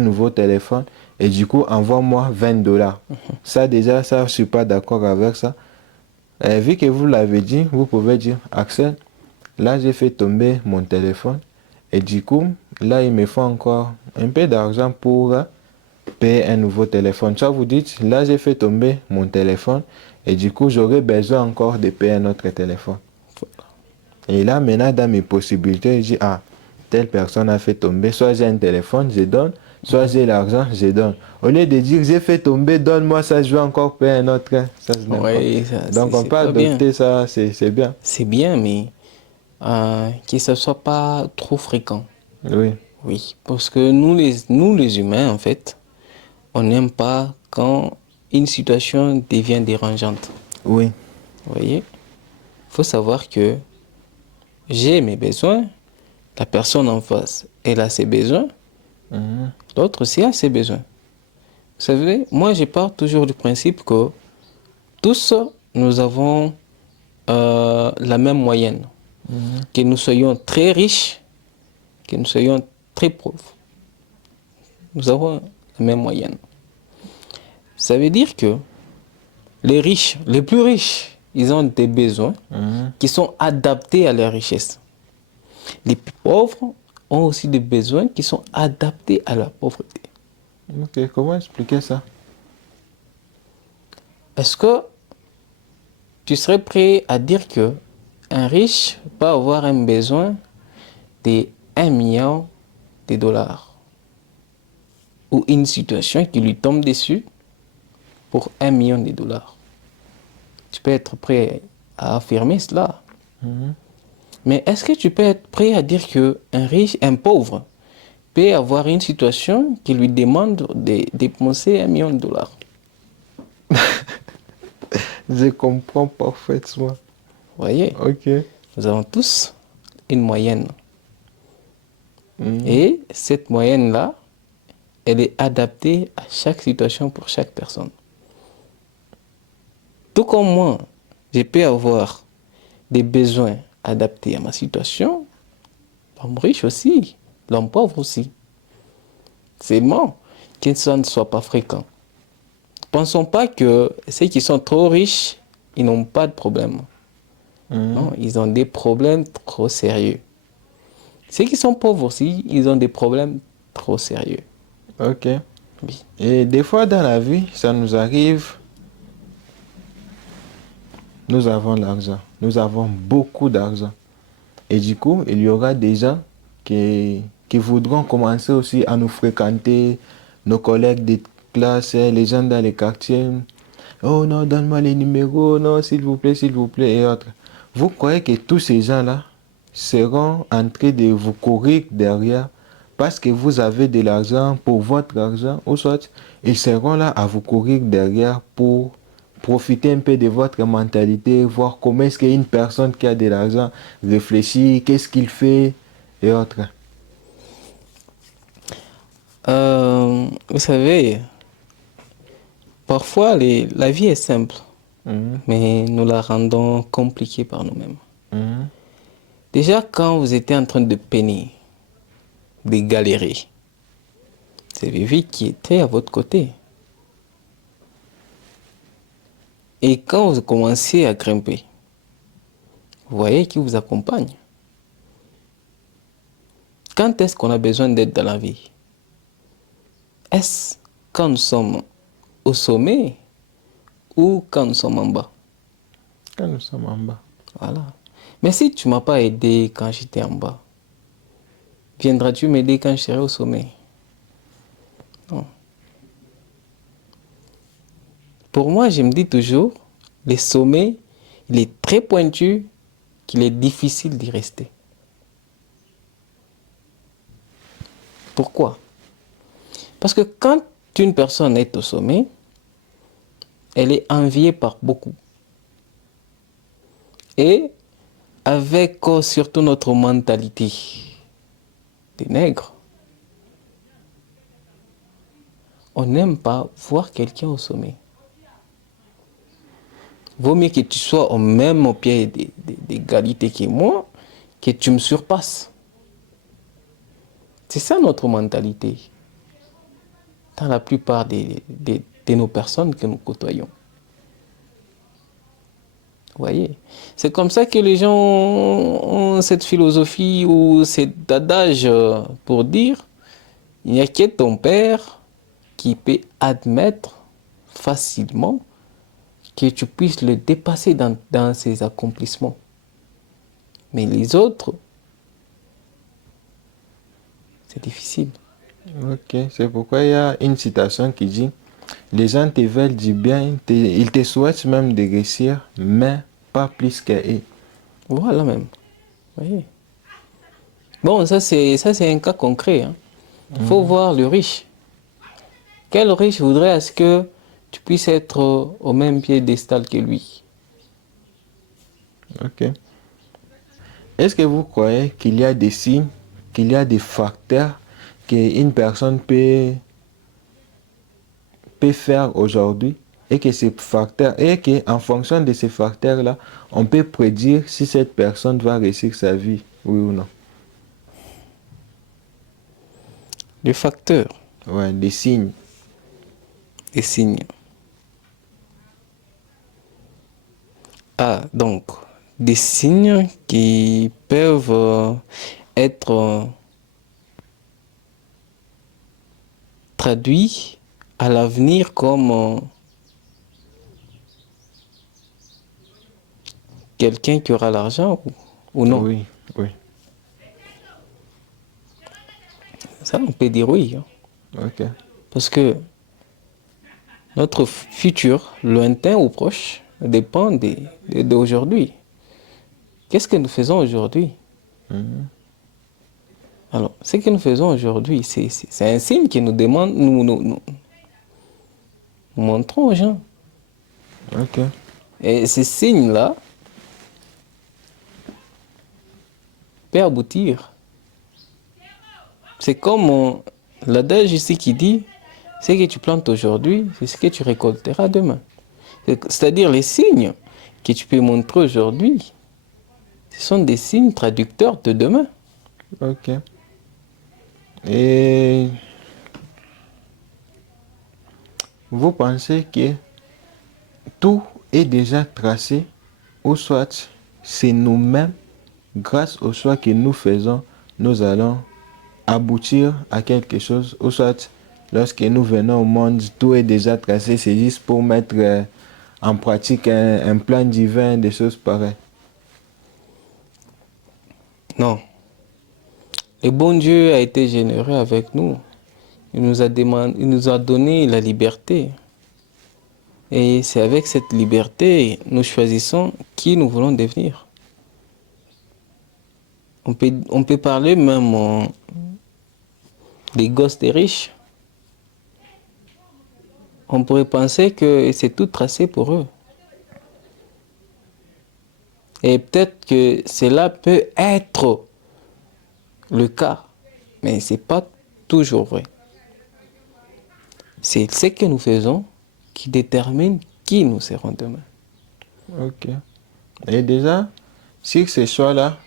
nouveau téléphone et du coup, envoie-moi $20. Ça, déjà, ça, je ne suis pas d'accord avec ça. Et vu que vous l'avez dit, vous pouvez dire, Axel, là, j'ai fait tomber mon téléphone et du coup, là, il me faut encore un peu d'argent pour payer un nouveau téléphone. Soit vous dites, là, j'ai fait tomber mon téléphone et du coup, j'aurais besoin encore de payer un autre téléphone. Et là, maintenant, dans mes possibilités, je dis, ah, telle personne a fait tomber, soit j'ai un téléphone, je donne, soit j'ai l'argent, je donne. Au lieu de dire, j'ai fait tomber, donne-moi ça, je vais encore payer un autre. Ça, je n'aime pas. Oui, Donc, on c'est peut pas bien. adopter ça, c'est bien. C'est bien, mais que ce soit pas trop fréquent. Oui. Oui, parce que nous les humains, en fait, on n'aime pas quand une situation devient dérangeante. Oui. Vous voyez? Il faut savoir que j'ai mes besoins, la personne en face, elle a ses besoins, Mhm. l'autre aussi a ses besoins. Vous savez, moi, je pars toujours du principe que tous, nous avons la même moyenne. Mhm. Que nous soyons très riches, que nous soyons très pauvres. Nous avons la même moyenne. Ça veut dire que les riches, les plus riches, ils ont des besoins Mhm. qui sont adaptés à leur richesse. Les plus pauvres ont aussi des besoins qui sont adaptés à leur pauvreté. Ok, comment expliquer ça? Est-ce que tu serais prêt à dire que un riche peut avoir un besoin de 1 million de dollars ou une situation qui lui tombe dessus pour 1 million de dollars? Tu peux être prêt à affirmer cela. Mhm. Mais est-ce que tu peux être prêt à dire que un riche, un pauvre, peut avoir une situation qui lui demande de dépenser 1 million de dollars? Je comprends parfaitement. Vous voyez, Ok. nous avons tous une moyenne. Mhm. Et cette moyenne-là, elle est adaptée à chaque situation pour chaque personne. Tout comme moi, je peux avoir des besoins adaptés à ma situation, l'homme riche aussi, l'homme pauvre aussi. C'est bon que ça ne soit pas fréquent. Pensons pas que ceux qui sont trop riches, ils n'ont pas de problème. Mhm. Non, ils ont des problèmes trop sérieux. Ceux qui sont pauvres aussi, ils ont des problèmes trop sérieux. Ok. Oui. Et des fois dans la vie, ça nous arrive, nous avons l'argent, nous avons beaucoup d'argent. Et du coup, il y aura des gens qui voudront commencer aussi à nous fréquenter, nos collègues de classe, les gens dans les quartiers. Oh non, donne-moi les numéros, non, s'il vous plaît, et autres. Vous croyez que tous ces gens-là seront en train de vous courir derrière parce que vous avez de l'argent pour votre argent, ou soit ils seront là à vous courir derrière pour profiter un peu de votre mentalité, voir comment est-ce qu'une personne qui a de l'argent réfléchit, qu'est-ce qu'il fait, et autres. Vous savez, parfois la vie est simple. mais nous la rendons compliquée par nous-mêmes. Mhm. Déjà, quand vous étiez en train de peiner, de galérer, c'est Vivi qui était à votre côté. Et quand vous commencez à grimper, vous voyez qui vous accompagne. Quand est-ce qu'on a besoin d'aide dans la vie? Est-ce quand nous sommes au sommet ou quand nous sommes en bas? Quand nous sommes en bas. Voilà. Mais si tu ne m'as pas aidé quand j'étais en bas, viendras-tu m'aider quand je serai au sommet? Non. Pour moi, je me dis toujours, le sommet, il est très pointu, qu'il est difficile d'y rester. Pourquoi? Parce que quand une personne est au sommet, elle est enviée par beaucoup. Et avec surtout notre mentalité des nègres, on n'aime pas voir quelqu'un au sommet. Vaut mieux que tu sois au même pied d'égalité que moi, que tu me surpasses. C'est ça notre mentalité dans la plupart de nos personnes que nous côtoyons. Vous voyez? C'est comme ça que les gens ont cette philosophie ou cet adage pour dire il n'y a que ton père qui peut admettre facilement que tu puisses le dépasser dans ses accomplissements. Mais les autres, c'est difficile. Ok, c'est pourquoi il y a une citation qui dit les gens te veulent du bien, ils te souhaitent même de réussir, mais pas plus qu'eux. Voilà même. Vous voyez? Bon, ça c'est un cas concret. Il faut voir le riche. Quel riche voudrait à ce que tu puisses être au même piédestal que lui? Ok. Est-ce que vous croyez qu'il y a des signes, qu'il y a des facteurs qu'une personne peut faire aujourd'hui et que ces facteurs, et qu'en fonction de ces facteurs-là, on peut prédire si cette personne va réussir sa vie, oui ou non? Le facteur, Ouais, des signes. des signes. Ah, donc, des signes qui peuvent être traduits à l'avenir comme quelqu'un qui aura l'argent ou non. Oui, oui. Ça, on peut dire oui. Ok. Parce que notre futur, lointain ou proche, dépend d'aujourd'hui. Qu'est-ce que nous faisons aujourd'hui? Alors, ce que nous faisons aujourd'hui, c'est un signe qui nous demande, nous montrons aux gens. Ok. Et ces signes-là peuvent aboutir. C'est comme l'adage ici qui dit, ce que tu plantes aujourd'hui, c'est ce que tu récolteras demain. C'est-à-dire les signes que tu peux montrer aujourd'hui, ce sont des signes traducteurs de demain. Ok. Et vous pensez que tout est déjà tracé, ou soit c'est nous-mêmes, grâce au choix que nous faisons, nous allons aboutir à quelque chose, ou soit lorsque nous venons au monde, tout est déjà tracé, c'est juste pour mettre en pratique un plan divin, des choses pareilles. Non. Le bon Dieu a été généreux avec nous. Il nous a donné la liberté. Et c'est avec cette liberté, nous choisissons qui nous voulons devenir. On peut parler même des gosses des riches. On pourrait penser que c'est tout tracé pour eux. Et peut-être que cela peut être le cas, mais ce n'est pas toujours vrai. C'est ce que nous faisons qui détermine qui nous serons demain. Ok. Et déjà, sur ces choix-là,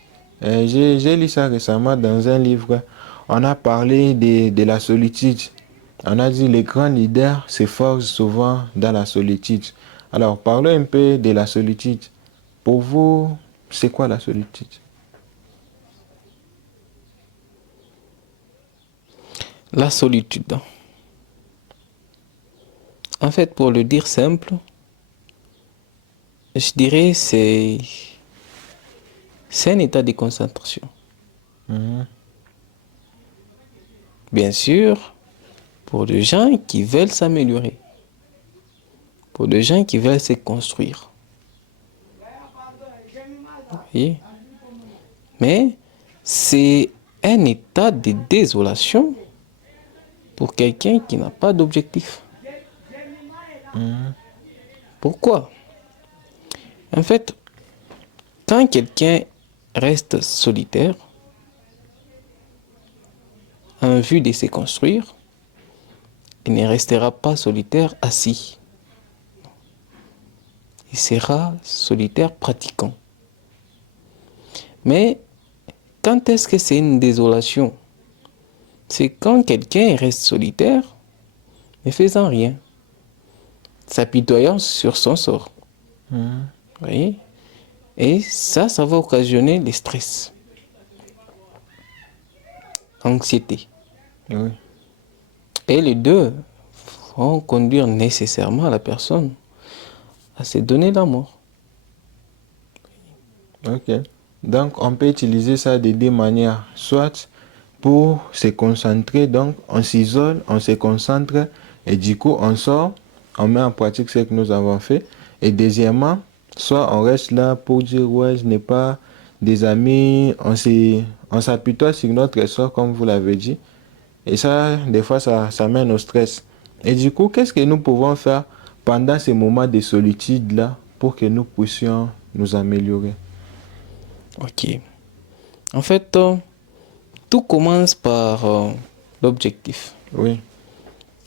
j'ai lu ça récemment dans un livre. On a parlé de la solitude. On a dit les grands leaders s'efforcent souvent dans la solitude. Alors, parlons un peu de la solitude. Pour vous, c'est quoi la solitude? La solitude. En fait, pour le dire simple, je dirais c'est un état de concentration. Mhm. Bien sûr, pour des gens qui veulent s'améliorer, pour des gens qui veulent se construire. Vous voyez? Mais c'est un état de désolation pour quelqu'un qui n'a pas d'objectif. Mhm. Pourquoi? En fait, quand quelqu'un reste solitaire, en vue de se construire, il ne restera pas solitaire assis. Il sera solitaire pratiquant. Mais quand est-ce que c'est une désolation? C'est quand quelqu'un reste solitaire, ne faisant rien, s'apitoyant sur son sort. Mhm. Vous voyez? Et ça va occasionner le stress, l'anxiété. Oui. Et les deux vont conduire nécessairement la personne à se donner la mort. Ok. Donc, on peut utiliser ça de deux manières. Soit pour se concentrer, donc on s'isole, on se concentre et du coup on sort, on met en pratique ce que nous avons fait. Et deuxièmement, soit on reste là pour dire ouais, je n'ai pas des amis, on s'apitoie sur notre sort comme vous l'avez dit. Et ça, des fois, ça mène au stress. Et du coup, qu'est-ce que nous pouvons faire pendant ces moments de solitude-là pour que nous puissions nous améliorer? Ok. En fait, tout commence par l'objectif. Oui.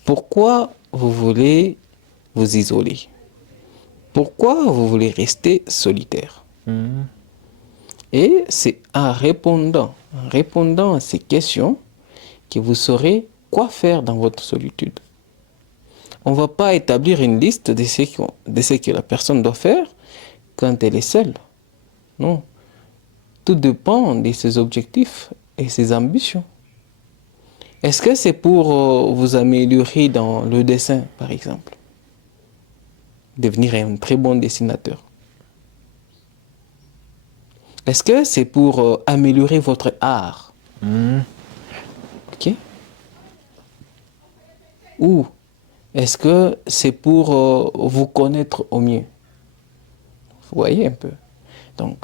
Pourquoi vous voulez vous isoler? Pourquoi vous voulez rester solitaire? Mhm. Et c'est en répondant à ces questions que vous saurez quoi faire dans votre solitude. On ne va pas établir une liste de ce que la personne doit faire quand elle est seule. Non. Tout dépend de ses objectifs et ses ambitions. Est-ce que c'est pour vous améliorer dans le dessin, par exemple? Devenir un très bon dessinateur. Est-ce que c'est pour améliorer votre art? Mhm. Ok? Ou est-ce que c'est pour vous connaître au mieux? Vous voyez un peu. Donc,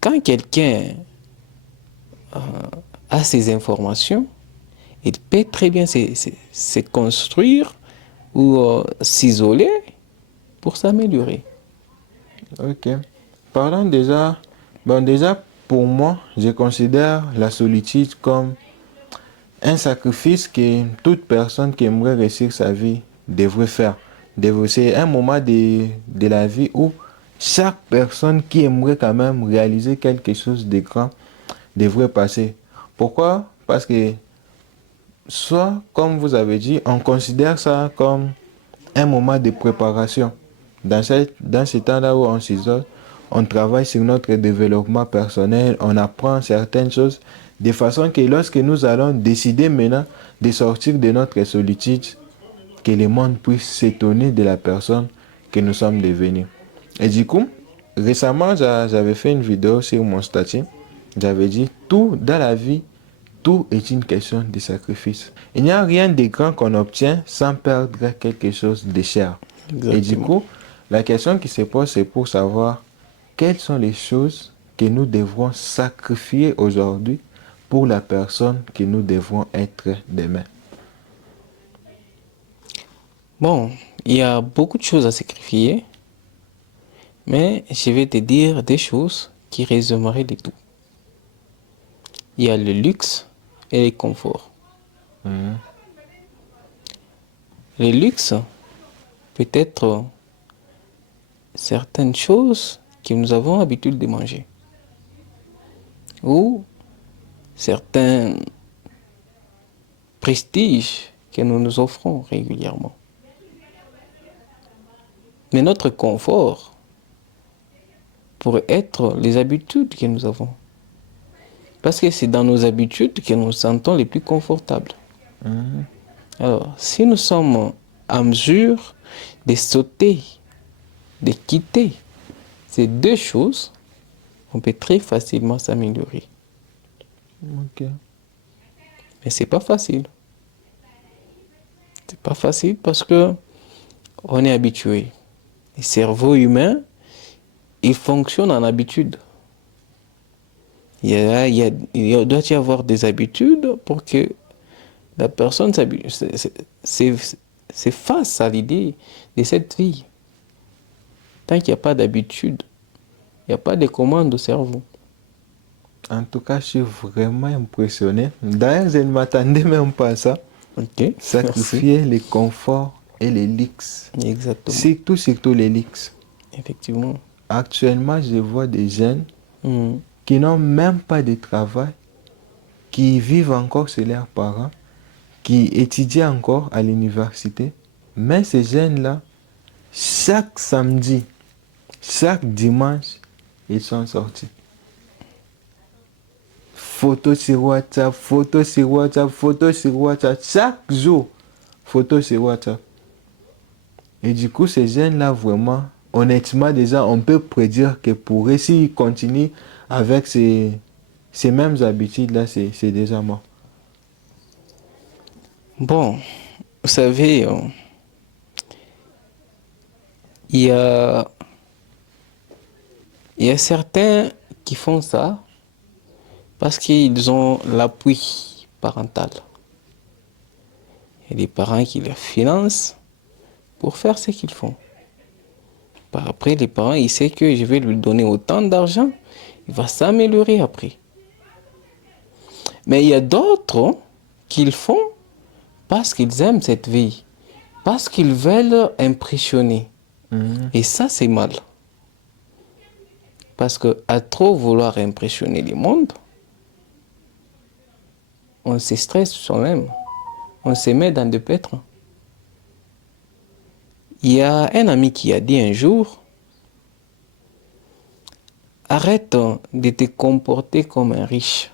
quand quelqu'un a ces informations, il peut très bien se construire ou s'isoler pour s'améliorer. Ok. Parlons déjà, bon déjà pour moi, je considère la solitude comme un sacrifice que toute personne qui aimerait réussir sa vie devrait faire. C'est un moment de la vie où chaque personne qui aimerait quand même réaliser quelque chose de grand devrait passer. Pourquoi? Parce que soit, comme vous avez dit, on considère ça comme un moment de préparation. Dans ce temps-là où on s'isole, on travaille sur notre développement personnel, on apprend certaines choses, de façon que lorsque nous allons décider maintenant de sortir de notre solitude, que le monde puisse s'étonner de la personne que nous sommes devenus. Et du coup, récemment, j'avais fait une vidéo sur mon statut. J'avais dit, tout dans la vie, tout est une question de sacrifice. Il n'y a rien de grand qu'on obtient sans perdre quelque chose de cher. Et du Exactement. coup, la question qui se pose, c'est pour savoir quelles sont les choses que nous devrons sacrifier aujourd'hui pour la personne que nous devrons être demain. Bon, il y a beaucoup de choses à sacrifier, mais je vais te dire des choses qui résumeraient le tout. Il y a le luxe et le confort. Mhm. Le luxe, peut-être, certaines choses que nous avons l'habitude de manger. Ou certains prestiges que nous nous offrons régulièrement. Mais notre confort pourrait être les habitudes que nous avons. Parce que c'est dans nos habitudes que nous nous sentons les plus confortables. Alors, si nous sommes en mesure de sauter, de quitter ces deux choses, on peut très facilement s'améliorer. Ok. Mais c'est pas facile. C'est pas facile parce que on est habitué. Le cerveau humain, il fonctionne en habitude. Il doit y avoir des habitudes pour que la personne c'est face à l'idée de cette vie. Tant qu'il n'y a pas d'habitude, il n'y a pas de commande au cerveau. En tout cas, je suis vraiment impressionné. D'ailleurs, je ne m'attendais même pas à ça. Ok. Sacrifier les conforts et les luxes. Exactement. Surtout les luxes. Effectivement. Actuellement, je vois des jeunes qui n'ont même pas de travail, qui vivent encore chez leurs parents, qui étudient encore à l'université. Mais ces jeunes-là, chaque samedi, chaque dimanche, ils sont sortis. Photos sur WhatsApp, photos sur WhatsApp, photos sur WhatsApp. Chaque jour, photos sur WhatsApp. Et du coup, ces jeunes-là, vraiment, honnêtement, déjà, on peut prédire que pour eux, s'ils continuent avec ces mêmes habitudes-là, c'est déjà mort. Bon, vous savez, il y a certains qui font ça parce qu'ils ont l'appui parental. Il y a des parents qui les financent pour faire ce qu'ils font. Après, les parents, ils savent que je vais lui donner autant d'argent, il va s'améliorer après. Mais il y a d'autres qui le font parce qu'ils aiment cette vie, parce qu'ils veulent impressionner. Et ça, c'est mal. Parce que à trop vouloir impressionner le monde, on se stresse soi-même. On se met dans des pétrins. Il y a un ami qui a dit un jour, arrête de te comporter comme un riche.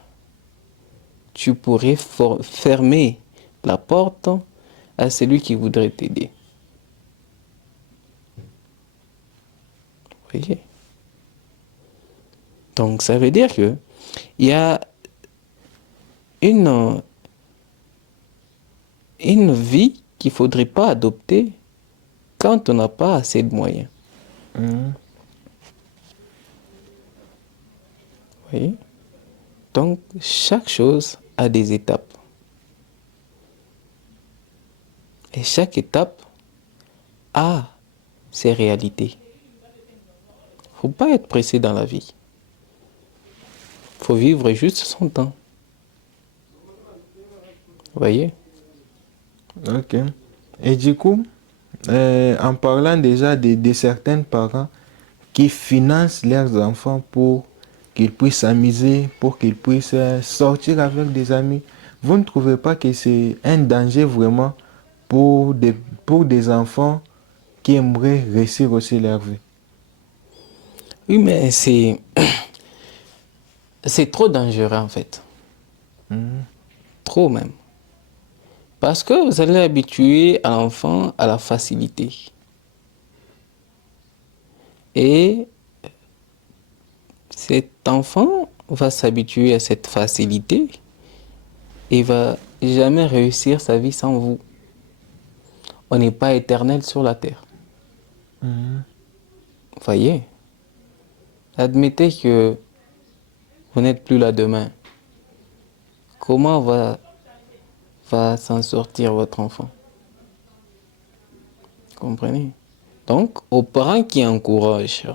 Tu pourrais fermer la porte à celui qui voudrait t'aider. Vous voyez? Donc ça veut dire que il y a une vie qu'il ne faudrait pas adopter quand on n'a pas assez de moyens. Vous voyez? Donc chaque chose a des étapes. Et chaque étape a ses réalités. Il ne faut pas être pressé dans la vie. Il faut vivre juste son temps. Vous voyez? Ok. Et du coup, en parlant déjà de certains parents qui financent leurs enfants pour qu'ils puissent s'amuser, pour qu'ils puissent sortir avec des amis, vous ne trouvez pas que c'est un danger vraiment pour des enfants qui aimeraient réussir aussi leur vie? Oui, mais c'est trop dangereux en fait. Trop même. Parce que vous allez habituer l'enfant à la facilité. Et cet enfant va s'habituer à cette facilité et va jamais réussir sa vie sans vous. On n'est pas éternel sur la terre. Voyez? Admettez que vous n'êtes plus là demain. Comment va s'en sortir votre enfant? Comprenez? Donc, aux parents qui encouragent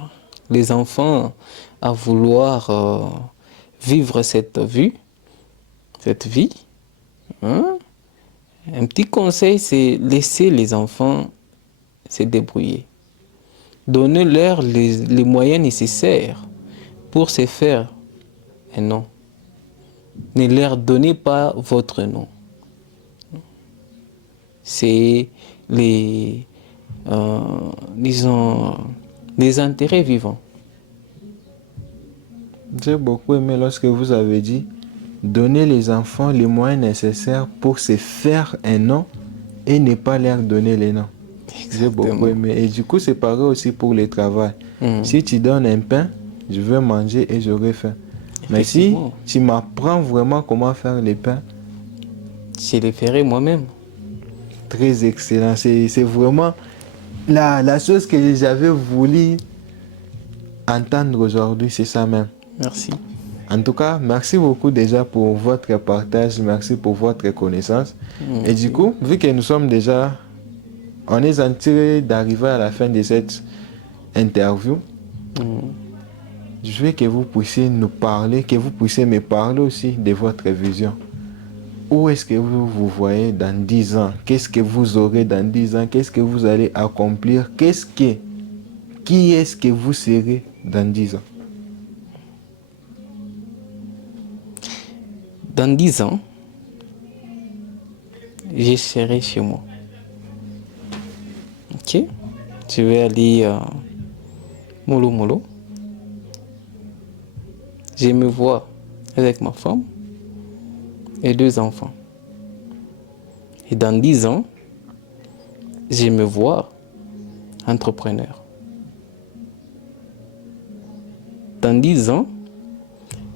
les enfants à vouloir vivre cette vie, hein, un petit conseil, c'est laisser les enfants se débrouiller. Donnez-leur les moyens nécessaires pour se faire un nom. Ne leur donnez pas votre nom. C'est disons, les intérêts vivants. J'ai beaucoup aimé lorsque vous avez dit donner les enfants les moyens nécessaires pour se faire un nom et ne pas leur donner les noms. J'ai beaucoup aimé. Et du coup, c'est pareil aussi pour le travail. Si tu donnes un pain, je vais manger et j'aurai faim. Mais si tu m'apprends vraiment comment faire les pains, je les ferai moi-même. Très excellent. C'est vraiment la chose que j'avais voulu entendre aujourd'hui, c'est ça même. Merci. En tout cas, merci beaucoup déjà pour votre partage, merci pour votre connaissance. Et du coup, vu que nous sommes déjà, on est en train d'arriver à la fin de cette interview, je veux que vous puissiez nous parler, que vous puissiez me parler aussi de votre vision. Où est-ce que vous vous voyez dans 10 ans? Qu'est-ce que vous aurez dans 10 ans? Qu'est-ce que vous allez accomplir? Qui est-ce que vous serez dans 10 ans? Dans 10 ans, je serai chez moi. Ok? Je vais aller mollo mollo. Je me vois avec ma femme et 2 enfants. Et dans 10 ans, je me vois entrepreneur. Dans 10 ans,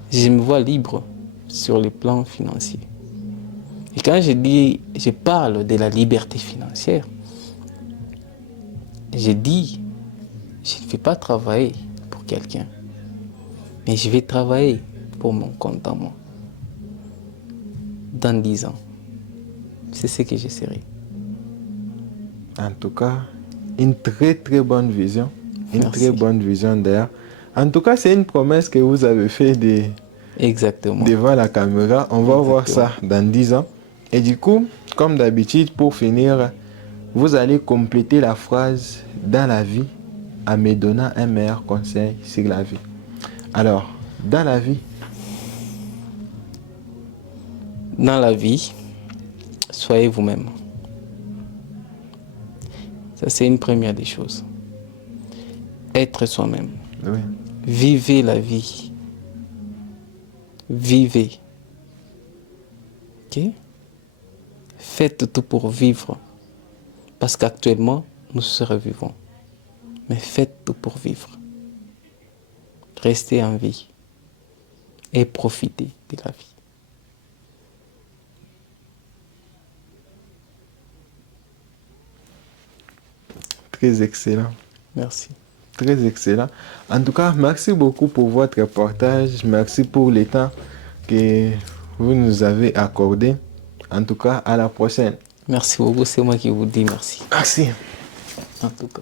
je me vois libre sur le plan financier. Et quand je parle de la liberté financière, je dis, je ne vais pas travailler pour quelqu'un, mais je vais travailler pour mon compte à moi. Dans 10 ans, c'est ce que je serai. En tout cas, une très très bonne vision. Une très bonne vision d'ailleurs. En tout cas, c'est une promesse que vous avez faite devant la caméra. On va voir ça dans 10 ans. Et du coup, comme d'habitude, pour finir, vous allez compléter la phrase dans la vie en me donnant un meilleur conseil sur la vie. Alors, dans la vie. Dans la vie, soyez vous-même. Ça, c'est une première des choses. Être soi-même. Oui. Vivez la vie. Vivez. Ok? Faites tout pour vivre. Parce qu'actuellement, nous survivons. Mais faites tout pour vivre. Restez en vie. Et profitez de la vie. Très excellent. Merci. Très excellent. En tout cas, merci beaucoup pour votre partage. Merci pour le temps que vous nous avez accordé. En tout cas, à la prochaine. Merci beaucoup. C'est moi qui vous dis merci. Merci. En tout cas.